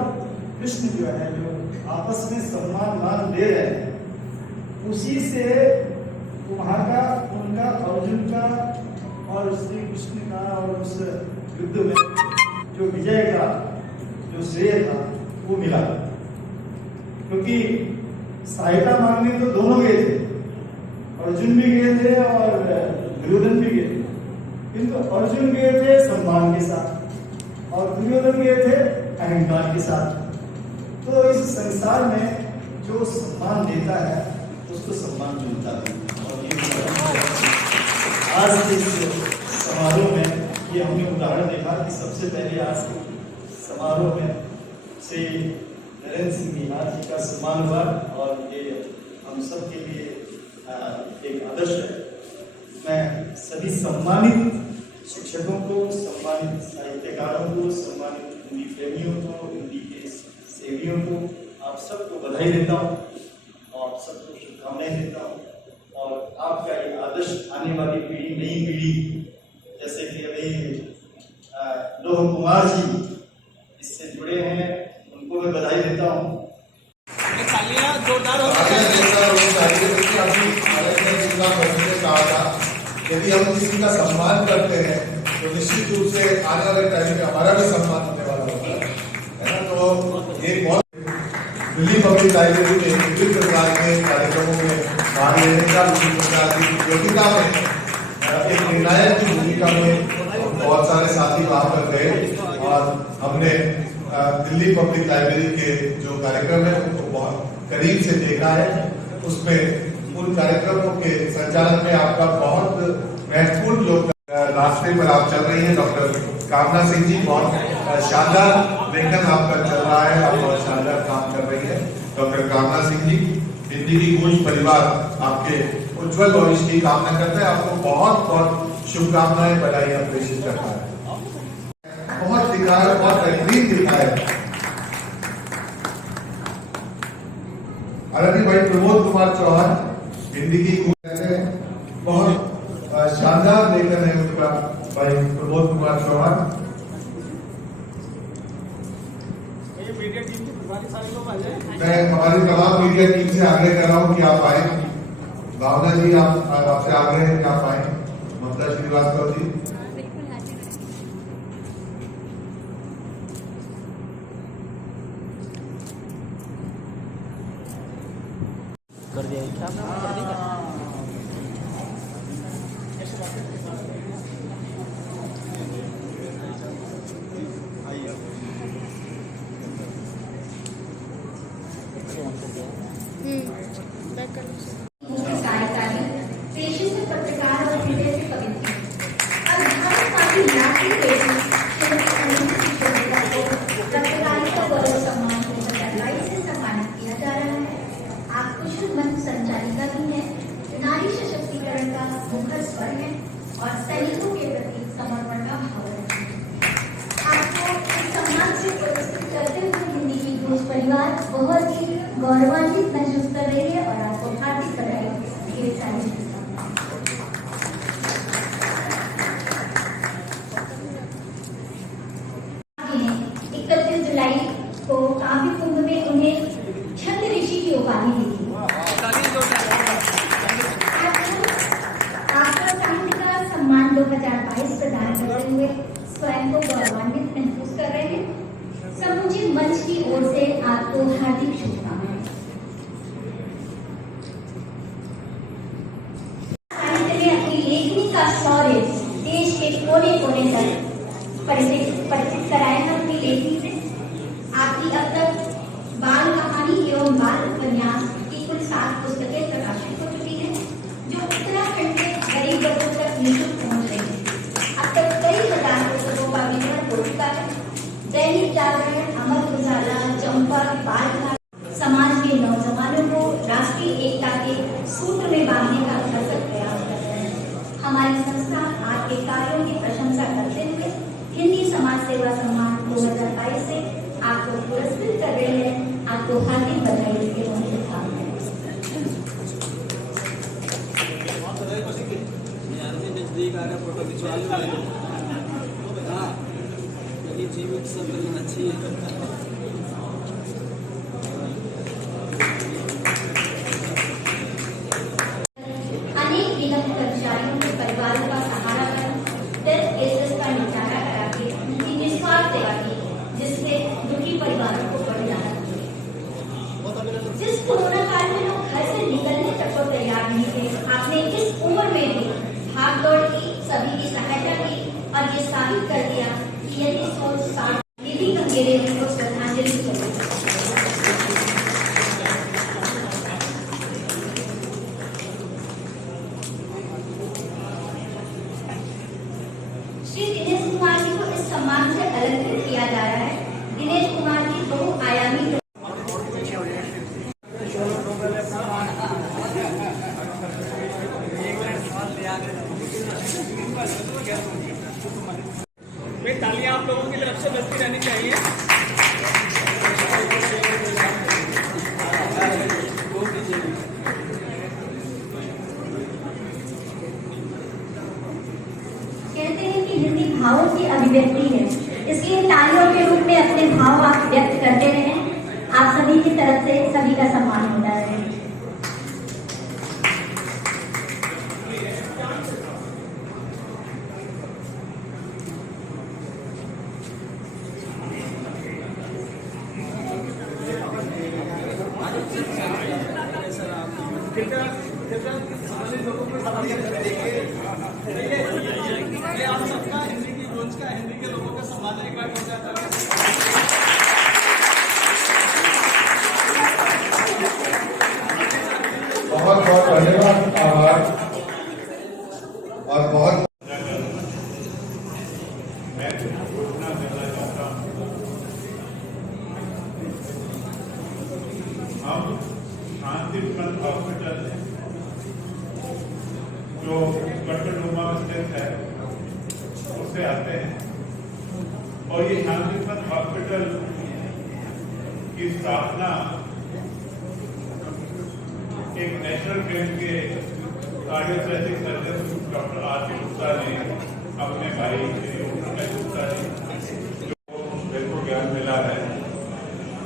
कृष्ण जो है, जो आपस में सम्मान मान दे रहे हैं, उसी से वहां का, उनका, अर्जुन का और श्री कृष्ण का और उस युद्ध में जो विजय का जो श्रेय था वो मिला। क्योंकि सहायता मांगने तो दोनों गए थे, अर्जुन भी गए थे और दुर्योधन भी गए थे, किंतु अर्जुन गए थे सम्मान के साथ और दुर्योधन गए थे अहंकार के साथ। तो इस संसार में जो सम्मान देता है उसको सम्मान मिलता है। और ये आज इस समारोह में ये हमने उदाहरण देखा कि सबसे पहले आज समारोह में श्री नरेंद्र सिंह निहार जी का सम्मान हुआ और ये हम सब के लिए एक आदर्श है। मैं सभी सम्मानित शिक्षकों को, सम्मानित साहित्यकारों को, सम्मानित हिंदी प्रेमियों को, हिंदी के सेवियों को, आप सबको बधाई देता हूँ और आप सबको शुभकामनाएं देता हूँ। और आपका ये आदर्श आने वाली पीढ़ी, नई पीढ़ी, जैसे कि अभी लोह कुमार जी इससे जुड़े हैं, उनको मैं बधाई देता हूँ। जोरदार यदि हम किसी का सम्मान करते हैं तो निश्चित रूप से आने वाले टाइम में हमारा भी सम्मान होने वाला होता है ना। तो ये बहुत दिल्ली पब्लिक लाइब्रेरी में विभिन्न प्रकार के कार्यक्रमों में भाग लेने का, विभिन्न प्रकार की प्रतियोगिता में एक निर्णायक की भूमिका में बहुत सारे साथी वहां पर गए और हमने दिल्ली पब्लिक लाइब्रेरी के जो कार्यक्रम है उनको बहुत करीब से देखा है। उसमें उन कार्यक्रमों के संचालन में आपका बहुत महत्वपूर्ण योगदान। रास्ते पर आप चल रही हैं डॉक्टर कामना सिंह जी, बहुत शानदार लेखन आपका चल रहा है, आप बहुत शानदार काम कर रही है। डॉक्टर कामना सिंह जी, हिंदी की गूंज परिवार आपके उज्जवल भविष्य की कामना करता है, आपको बहुत बहुत शुभकामनाएं, बधाइयां प्रेषित करता है। बहुत दिखा है, बहुत बेहतरीन दिखा है। आदरणीय भाई प्रमोद कुमार चौहान, हिंदी की गूंज बहुत शानदार लेखन है उनका, भाई प्रमोद कुमार चौहान। मैं हमारी तमाम मीडिया टीम से आग्रह कर रहा हूं कि आप आए। भावना जी, आपसे आग्रह है कि आप आए। ममता श्रीवास्तव जी, कर दिया क्या आपने कर दिया? सहायता में पेशे से पत्रकार और हृदय से कवित्री और भारत पार्टी राष्ट्रीय पेशे पत्रकारिता गौरव सम्मान 2022 से सम्मानित किया जा रहा है। आप कुशल मंच संचालिका भी हैं, नारी सशक्तिकरण का मुखर स्वर है और सैनिकों के प्रति समर्पण का भाव रखते हैं। आपको इस सम्मान से पुरस्कृत करते हुए हिंदी की गूंज परिवार बहुत ही गौरवान्वित महसूस कर रही है और आपको हार्दिक बधाई। ढेर सारी शुभकामनाएं। 31 जुलाई को काव्य कुंभ में उन्हें छंद ऋषि की उपाधि दी थी। आपको साहित्य का सम्मान 2022 प्रदान करते हुए स्वयं को गौरवान्वित महसूस कर रहे हैं। समूचे मंच की ओर से आपको हार्दिक शुभकामनाएं। साहित्य में अपनी लेखनी का शौर्य देश के कोने कोने तक परिचित कराए हैं अपनी लेखनी से। आपकी अब तक बाल कहानी एवं बाल उपन्यास की कुल 7 पुस्तकें प्रकाशित हो चुकी हैं, जो उत्तराखंड के गरीब बच्चों तक निःशुल्क पहुंच रही है। अब तक कई हजार पुस्तकों का वितरण हो चुका है। दैनिक जागरण, अमर उजाला, चंपक, बाल समाज के नौजवानों को राष्ट्रीय एकता के सूत्र में बांधने का भरसक प्रयास कर रहे हैं। हमारी संस्था आपके कार्यों की प्रशंसा करते हुए हिंदी समाज सेवा सम्मान 2022 से आपको पुरस्कृत कर रही है। आपको हार्दिक बधाई देते हुए शुभकामनाएं। नजदीक आ रहा फोटो खिंचवा लो। जीवित सब अच्छी है। अनेक निगम कर्मचारियों के परिवारों का सहारा कर डेथ केसेस का निपटारा करा के उनकी निस्वार्थ सेवा की, जिससे दुखी परिवारों को बड़ी राहत मिली। जिस कोरोना काल में लोग घर से निकलने तक को तैयार नहीं थे, आपने इस उम्र में भी भाग दौड़ की, सभी की सहायता की और ये साबित कर दिया कि यदि सोच साथ दीदी गंगेरे को श्रद्धांजलि चले। श्री दिनेश कुमार जी को इस सम्मान से अलंकृत किया जा रहा है। दिनेश कुमार जी बहुआयामी तालियां आप लोगों की तरफ से बजती रहनी चाहिए। कहते हैं कि हिंदी भावों की अभिव्यक्ति है, इसलिए तालियों के रूप में अपने भाव आप व्यक्त करते रहें। आप सभी की तरफ से सभी का सम्मान होता है। आप सबका हिंदी की गूंज का, हिंदी के लोगों का सम्मान एक बार हो जाता है। बहुत बहुत धन्यवाद, आभार और बहुत शांतिवन हॉस्पिटल जो कटरडुमा स्थित है उससे आते हैं। और ये शांतिवन हॉस्पिटल की स्थापना एक नेशनल ट्रेन के cardiothoracic surgeon doctor R K. Gupta ने अपने भाई श्री ओम गुप्ता ने जो मेरे को ज्ञान मिला है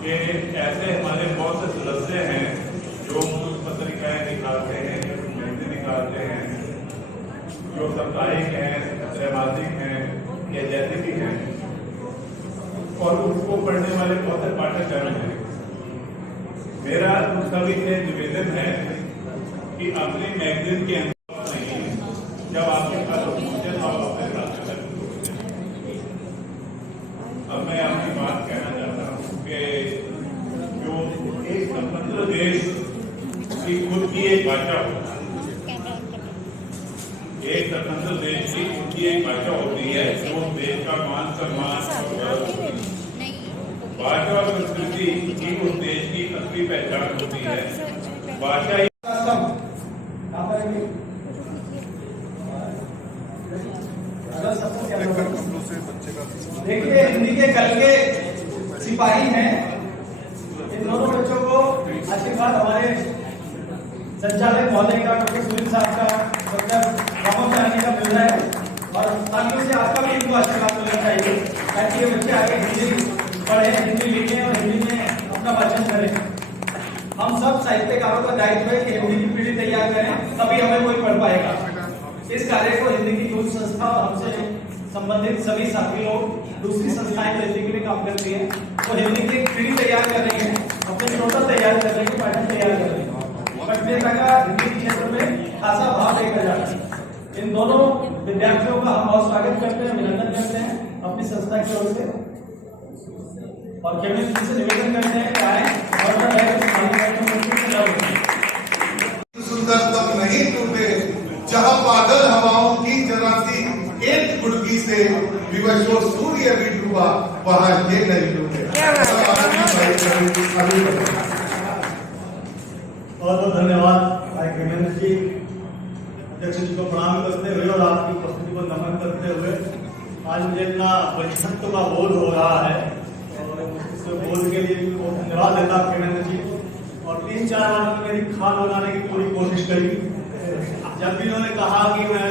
कि ऐसे हमारे बहुत से सदस्य हैं जो पत्रिकाएं निकालते हैं, जो मैगजीन निकालते हैं, जो साप्ताहिक हैं, त्रैमासिक हैं या जैसे भी हैं, और उसको पढ़ने वाले बहुत से पाठ्यक्रम हैं। मेरा उन सभी से निवेदन है कि अपने मैगजीन के अंदर नहीं, जब आपके पास पहुंचे तो आप अपने रास्ते तक। अब मैं अपनी बात कहना चाहता हूँ कि जो एक स्वतंत्र देश की खुद की एक भाषा होती है, एक स्वतंत्र देश की खुद की एक भाषा होती है जो देश का मान सम्मान और गौरव होती है। भाषा और संस्कृति की उस देश की असली पहचान होती है। भाषा देखिए, हिंदी के कल के सिपाही हैं, इन दोनों बच्चों को आशीर्वाद हमारे संचालक महोदय का, डॉक्टर सुनील साहब का, डॉक्टर रामोद जानी का मिल रहा है, और तालियों से आपका भी इनको आशीर्वाद मिलना चाहिए ताकि ये बच्चे आगे हिंदी पढ़े, हिंदी लिखें और हिंदी में अपना वाचन करें। हम सब साहित्यकारों का दायित्व है कि हिंदी की पीढ़ी तैयार करें, तभी हमें कोई पढ़ पाएगा। इस कार्य को हिंदी की गूंज संस्था और हमसे संबंधित सभी साथी लोग, दूसरी संस्थाएं जो हिंदी के लिए काम करती हैं, वो हिंदी की पीढ़ी तैयार कर रही है, अपने श्रोता तैयार कर रही है, पाठक तैयार कर रही है। पटनेरा का हिंदी के क्षेत्र में खासा भाव देखा जाता है। इन दोनों विद्यार्थियों का हम बहुत स्वागत करते हैं, अभिनंदन करते हैं अपनी संस्था की ओर से, और केमिस्ट जी से निवेदन करते हैं कि आए और सुंदर तब नहीं टूटे जहां पागल हवाओं की जरा सी एक गुड़की से विवशो सूर्य भी डूबा, वहां ये नहीं टूटे। बहुत बहुत धन्यवाद भाई केमेंद्र जी, अध्यक्ष जी को प्रणाम करते हुए और आपकी उपस्थिति को नमन करते हुए आज मुझे इतना वरिष्ठत्व का बोध हो रहा है, और इस बोध के लिए भी बहुत धन्यवाद देता हूँ केमेंद्र जी। और 3-4 बार मेरी खाल बनाने की पूरी कोशिश करी। जब भी उन्होंने कहा कि मैं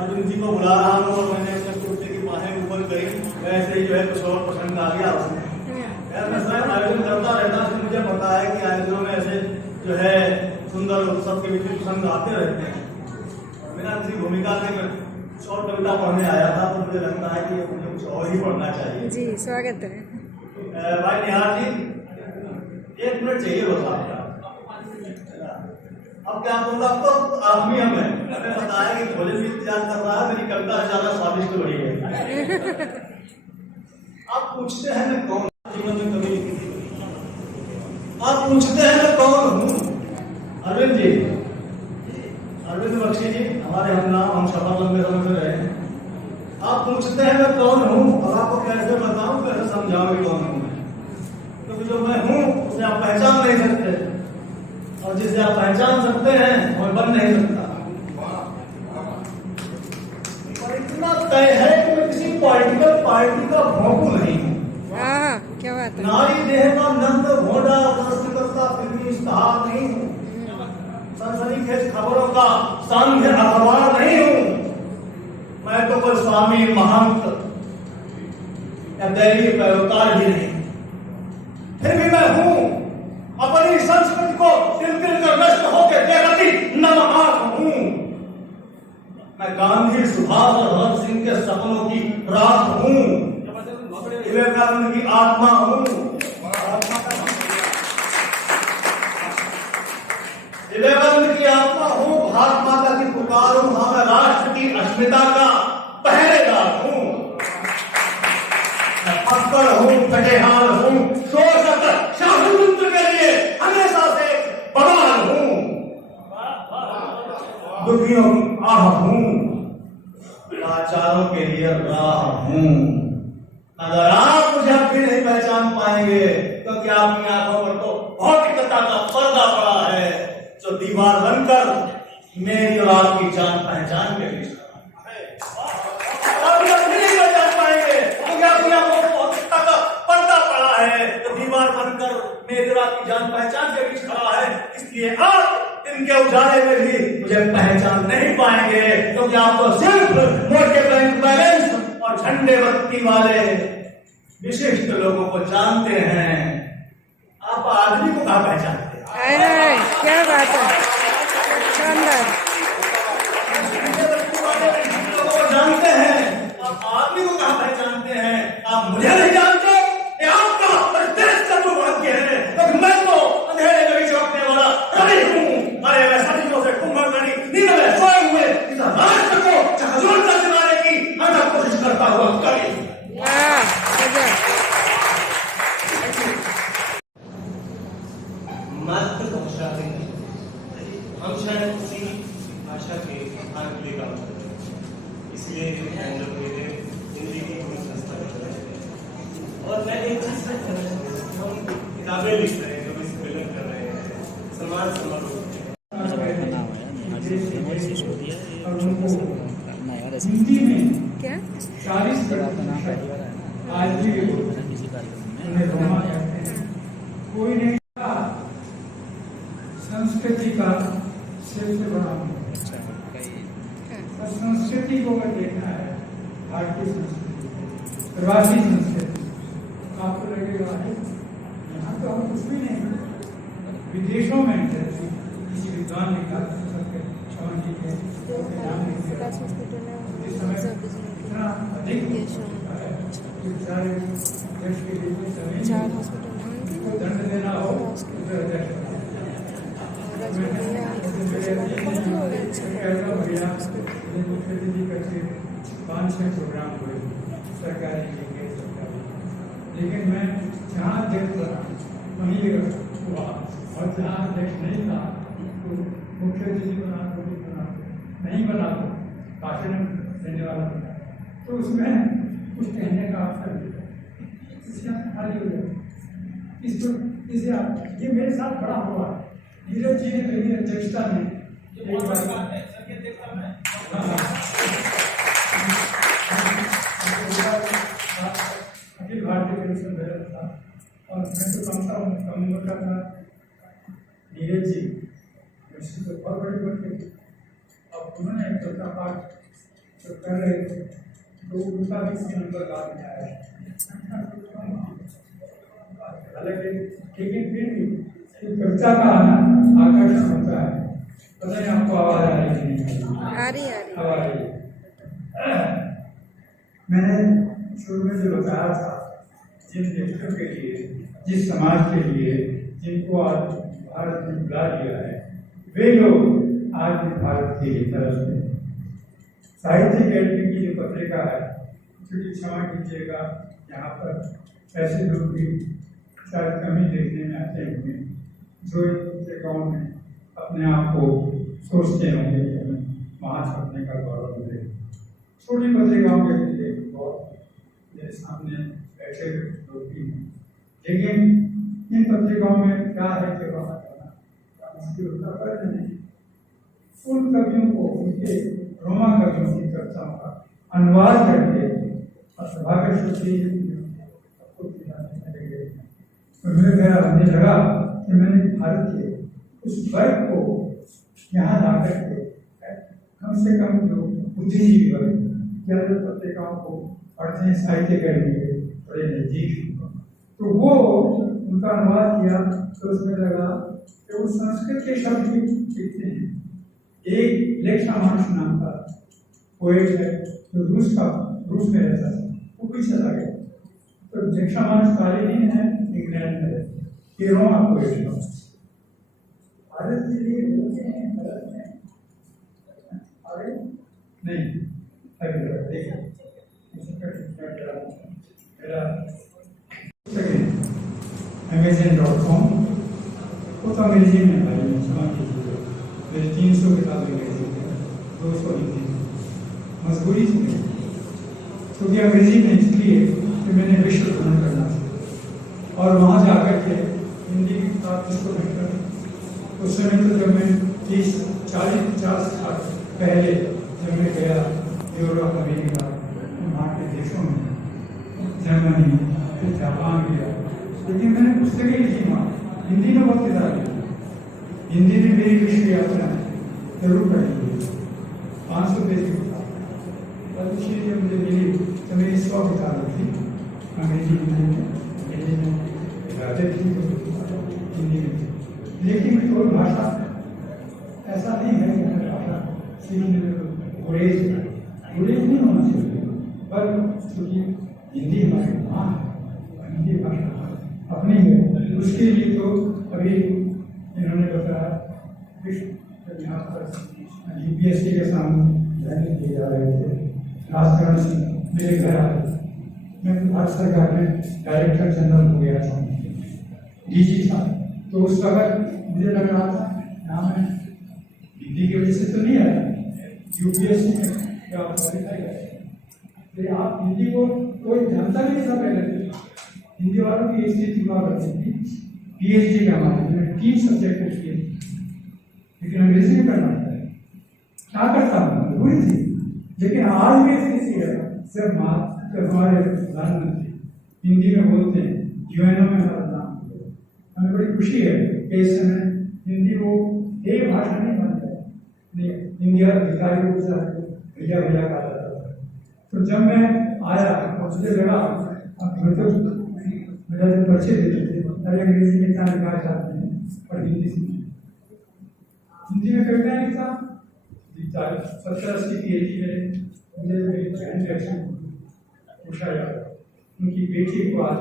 अर्जुन जी को बुला रहा हूँ और मैंने अपने कुर्ते की बाहें ऊपर करी, वैसे ही जो है कुछ और पसंद आ गया उसमें। मैं स्वयं आयोजन करता रहता हूँ, मुझे पता है कि आयोजनों में ऐसे जो है सुंदर उत्सव के बीच पसंद आते रहते हैं। और मेरा किसी भूमिका से मैं कुछ और कविता पढ़ने आया था, तो मुझे लगता है कि मुझे कुछ और ही पढ़ना चाहिए। जी स्वागत है भाई निहार जी, 1 मिनट चाहिए बस आपका। अब क्या बोला, अब तो आदमी हम है, मैंने बताया कि भोजन भी इंतजार कर रहा है, मेरी कविता ज्यादा स्वादिष्ट हो रही है। आप पूछते हैं मैं कौन, जीवन में कभी लिखी थी, आप पूछते हैं मैं कौन हूँ। अरविंद जी, अरविंद बख्शी जी, हमारे हम नाम, हम सफा लंबे समय से रहे हैं। आप पूछते हैं मैं कौन हूँ, और आपको कैसे बताऊं, कैसे समझाऊं कि कौन हूँ मैं, क्योंकि जो मैं हूँ उसे आप पहचान नहीं सकते, और जिसे आप पहचान सकते हैं वो बन नहीं सकता। और इतना तय है कि मैं किसी पॉलिटिकल पार्टी का भोंपू नहीं हूँ। क्या बात है। नारी देह का नंद घोड़ा करता फिल्मी इश्तहार नहीं हूँ, सनसनीखेज खबरों का संघ अखबार नहीं हूँ। मैं तो कोई स्वामी महंत या दैवी पैरोकार भी नहीं, फिर भी मैं हूँ अपनी संस्कृति को तिल कर नष्ट होकर जगती नमहार हूँ। मैं गांधी, सुभाष और भगत सिंह के सपनों की राख हूँ, विवेकानंद की आत्मा हूँ, विवेकानंद की आत्मा हूँ, भारत माता की पुकार हूँ, हाँ मैं राष्ट्र की अस्मिता का पहरेदार हूँ। मैं अक्कर हूँ, फटेहार हूँ, शोषक शासनतंत्र के लिए हमेशा से बवाल हूँ, दुखियों की आह हूँ, लाचारों के लिए राह हूँ। अगर आप मुझे अब भी नहीं पहचान पाएंगे तो क्या आपकी आंखों पर तो भौतिकता का पर्दा पड़ा है। तो दीवार बनकर मेरी और आपकी जान पहचान के बीच पहचान पाएंगे, क्योंकि अपने आपको का पर्दा पड़ा है, तो दीवार बनकर मेरी और आपकी जान पहचान के बीच खड़ा है। इसलिए आप इनके उजाले में भी मुझे पहचान नहीं पाएंगे, क्योंकि आप तो सिर्फ मोटे बैंक बैलेंस और झंडे बत्ती वाले विशिष्ट लोगों को जानते हैं। आप आदमी को कहाँ पहचानते हैं? क्या बात है, शानदार। लोगों को जानते हैं, आप आदमी को कहाँ पहचानते हैं? आप मुझे नहीं जानते, ये आपका देश का जो भाग्य है, क्योंकि मैं तो अंधेरे में चौंकने वाला रवि हूँ। अरे मैं सदियों से कुंभकर्णी नींद में सोए हुए इस राष्ट्र को हजूर तक दिलाने की हर कोशिश करता हुआ कभी मातृभाषा हम शायद उसी भाषा के उत्थान के लिए काम करते हैं, इसलिए हम लोग मेरे हिंदी की कोई संस्था कर रहे हैं। और मैं एक चीज से कहना चाहूँगा, हम किताबें लिख रहे हैं, कभी सम्मेलन कर रहे हैं, समाज समारोह हिंदी में क्या 40 आज भी उन्हें रोमा कहते हैं। कोई नहीं संस्कृति का सबसे बड़ा और संस्कृति को अगर देखना है, भारतीय संस्कृति, प्रवासी संस्कृति, आपको लगेगा यहाँ तो हम कुछ भी नहीं, विदेशों में किसी विद्वान ने कहा चौहान जी के नाम इस समय इतना अधिक देश के लिए दंड देना हो प्रोग्राम हुए सरकारी, लेकिन मैं जहाँ अध्यक्ष था वहीं हुआ, और जहाँ अध्यक्ष नहीं था तो मुख्यमंत्री बना नहीं बना तो भाषण देने वाला बना, तो उसमें कुछ कहने का अवसर मिला, खाली हो गया। इसको इसे ये मेरे साथ बड़ा हुआ। नीरज जी ने मेरी अध्यक्षता में एक बार अखिल भारतीय कमीशन बैठा था, और मैं तो कम उम्र का था। नीरज जी तो बहुत बड़े बड़े, अब उन्होंने एक चौथा पाठ जो कर रहे थे तो उनका भी नंबर ला दिया है, हालांकि लेकिन फिर भी कविता का आकर्षण होता है। पता नहीं आपको आवाज आ रही है? आ रही है। मैंने शुरू में जो बताया था, जिन व्यक्तियों के लिए, जिस समाज के लिए जिनको आज भारत ने बुला लिया है, वे लोग आज भी भारत की तरफ से साहित्य अकेडमी की जो पत्रिका है, क्योंकि क्षमा कीजिएगा यहाँ पर ऐसे लोग भी शायद कमी देखने में आते होंगे जो पत्रिकाओं में अपने आप को सोचते होंगे कि हमें वहाँ छपने का गौरव मिले। छोटी पत्रिकाओं के लिए बहुत मेरे सामने बैठे लोग भी हैं, लेकिन इन पत्रिकाओं में क्या है कि वहाँ मुश्किल होता है नहीं। उन कवियों को, उनके रोमा कवियों की कविताओं का अनुवाद करके और सौभाग्य श्रुति सबको खिलाने लगे। तो मुझे लगा कि मैंने भारत के उस वर्ग को यहाँ ला करके कम से कम जो बुद्धिजीवी वर्ग या जो पत्रिकाओं को पढ़ते हैं साहित्य अकेडमी के बड़े नजदीक, तो वो उनका अनुवाद किया। तो उसमें लगा कि वो संस्कृत के शब्द भी लिखते हैं। एक लेख सामांश नाम का पोएट है जो रूस में रहता था, वो भी चला गया। तो लेख कालीन है, इंग्लैंड में रहते हैं, ये रोमा पोएट है। भारत के लिए होते हैं, भारत में अरे नहीं देखिए Amazon.com वो तो अंग्रेजी में भाई क्षमा कीजिए, मेरे 300 किताबें अंग्रेजी में, 200 हिंदी में, मजबूरी थी क्योंकि अंग्रेजी में इसलिए कि मैंने विश्व भ्रमण करना था और वहाँ जाकर के हिंदी की किताब जिसको नहीं कर उस समय तो जब मैं 30-40-50 साल पहले जब मैं गया यूरोप, अमेरिका, वहाँ के देशों में, जर्मनी, फिर जापान गया, लेकिन मैंने पुस्तकें लिखी वहाँ हिंदी में, बहुत किताब लिखी हिंदी में। मेरी विश्व यात्रा जरूर पढ़ी, 500 पेज की किताब, और इसलिए मुझे मिली तो मेरी 100 किताबें थी अंग्रेजी में, हिंदी में, हिंदी में। लेकिन कोई भाषा ऐसा नहीं है कि भाषा सीखने में गुरेज नहीं होना चाहिए, पर चूंकि हिंदी हमारी माँ है, हिंदी भाषा अपनी है, उसके लिए तो अभी इन्होंने बताया विश्व यहाँ पर यूपीएससी के सामने रहने दिए जा रहे थे, राजकरण सिंह मेरे घर आए, मैं भारत सरकार में डायरेक्टर जनरल हो गया था, डीजी था, तो उस वक्त मुझे लग रहा था यहाँ मैं हिंदी की वजह से तो नहीं आया, यूपीएससी में क्या क्वालिफाई है, आप हिंदी को कोई जानता नहीं था पहले, हिंदी वालों की स्थिति हुआ करती थी पीएचडी का हमारे 3 सब्जेक्ट किए, लेकिन अंग्रेजी में करना होता है, क्या करता हूँ हुई थी। लेकिन आज भी स्थिति है, सिर्फ हमारे प्रधानमंत्री हिंदी में बोलते हैं, यूएनओ में हमारा नाम, हमें बड़ी खुशी है कि इस समय हिंदी को एक भाषा नहीं मानता है, इंडिया अधिकारी रूप से भैया भैया कहा जाता था। तो जब मैं आया मुझे लगा तो मेरा जो परिचय देते थे, अरे अंग्रेजी में इतना लिखा चाहते हैं और हिंदी में करना है लिखा 70-80 PhD में मुझे मेरी बहन रिएक्शन पूछा जाता, उनकी बेटी को आज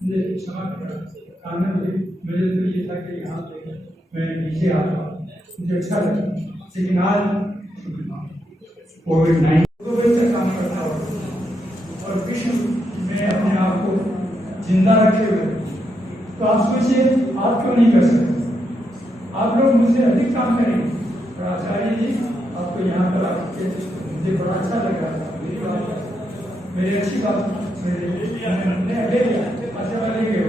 मुझे क्षमा करना, मुझे तो ये था कि यहाँ पे मैं नीचे आता, मुझे अच्छा लगा, लेकिन आज कोविड-19 से काम करता हूँ और विश्व में अपने आप को जिंदा रखे हुए, तो आप सोचिए आप क्यों नहीं कर सकते, आप लोग मुझसे अधिक काम करेंगे। और आचार्य जी आपको यहाँ पर आके मुझे बड़ा अच्छा लगा, मेरी अच्छी बात आशीर्वाद लेंगे,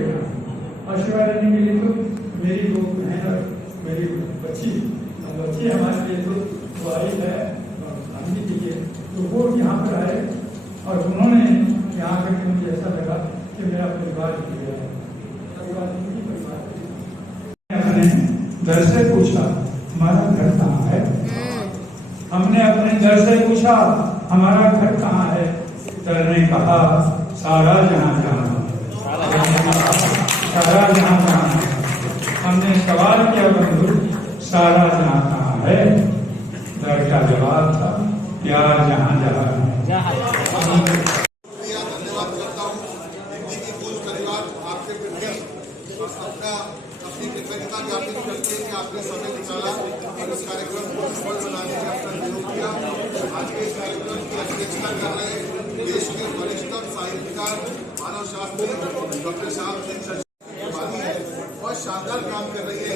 आशीर्वाद लेने के लिए तो मेरी वो मेहनत, मेरी बच्ची हमारे लिए तो आई है हमने के लिए, तो वो यहाँ पर आए और उन्होंने यहाँ पर मुझे ऐसा लगा कि मेरा परिवार अपने दर से पूछा हमारा घर कहाँ है, हमने अपने दर से पूछा हमारा घर कहाँ है, दर ने कहा सारा जहाँ जहाँ, सारा जहाँ जहाँ। हमने सवाल किया बंधु सारा जहाँ कहाँ है, दर का जवाब था प्यार जहाँ जहाँ है। धन्यवाद करता हूँ हिंदी की गूंज परिवार आपके प्रति अपनी कृतज्ञता ज्ञापित करते हैं कि आपने समय निकाला और इस कार्यक्रम को सफल बनाने का अपना सहयोग किया। आज के इस कार्यक्रम की अध्यक्षता कर रहे देश के वरिष्ठतम साहित्यकार मानव शास्त्री डॉक्टर श्याम सिंह है और शानदार काम कर रही है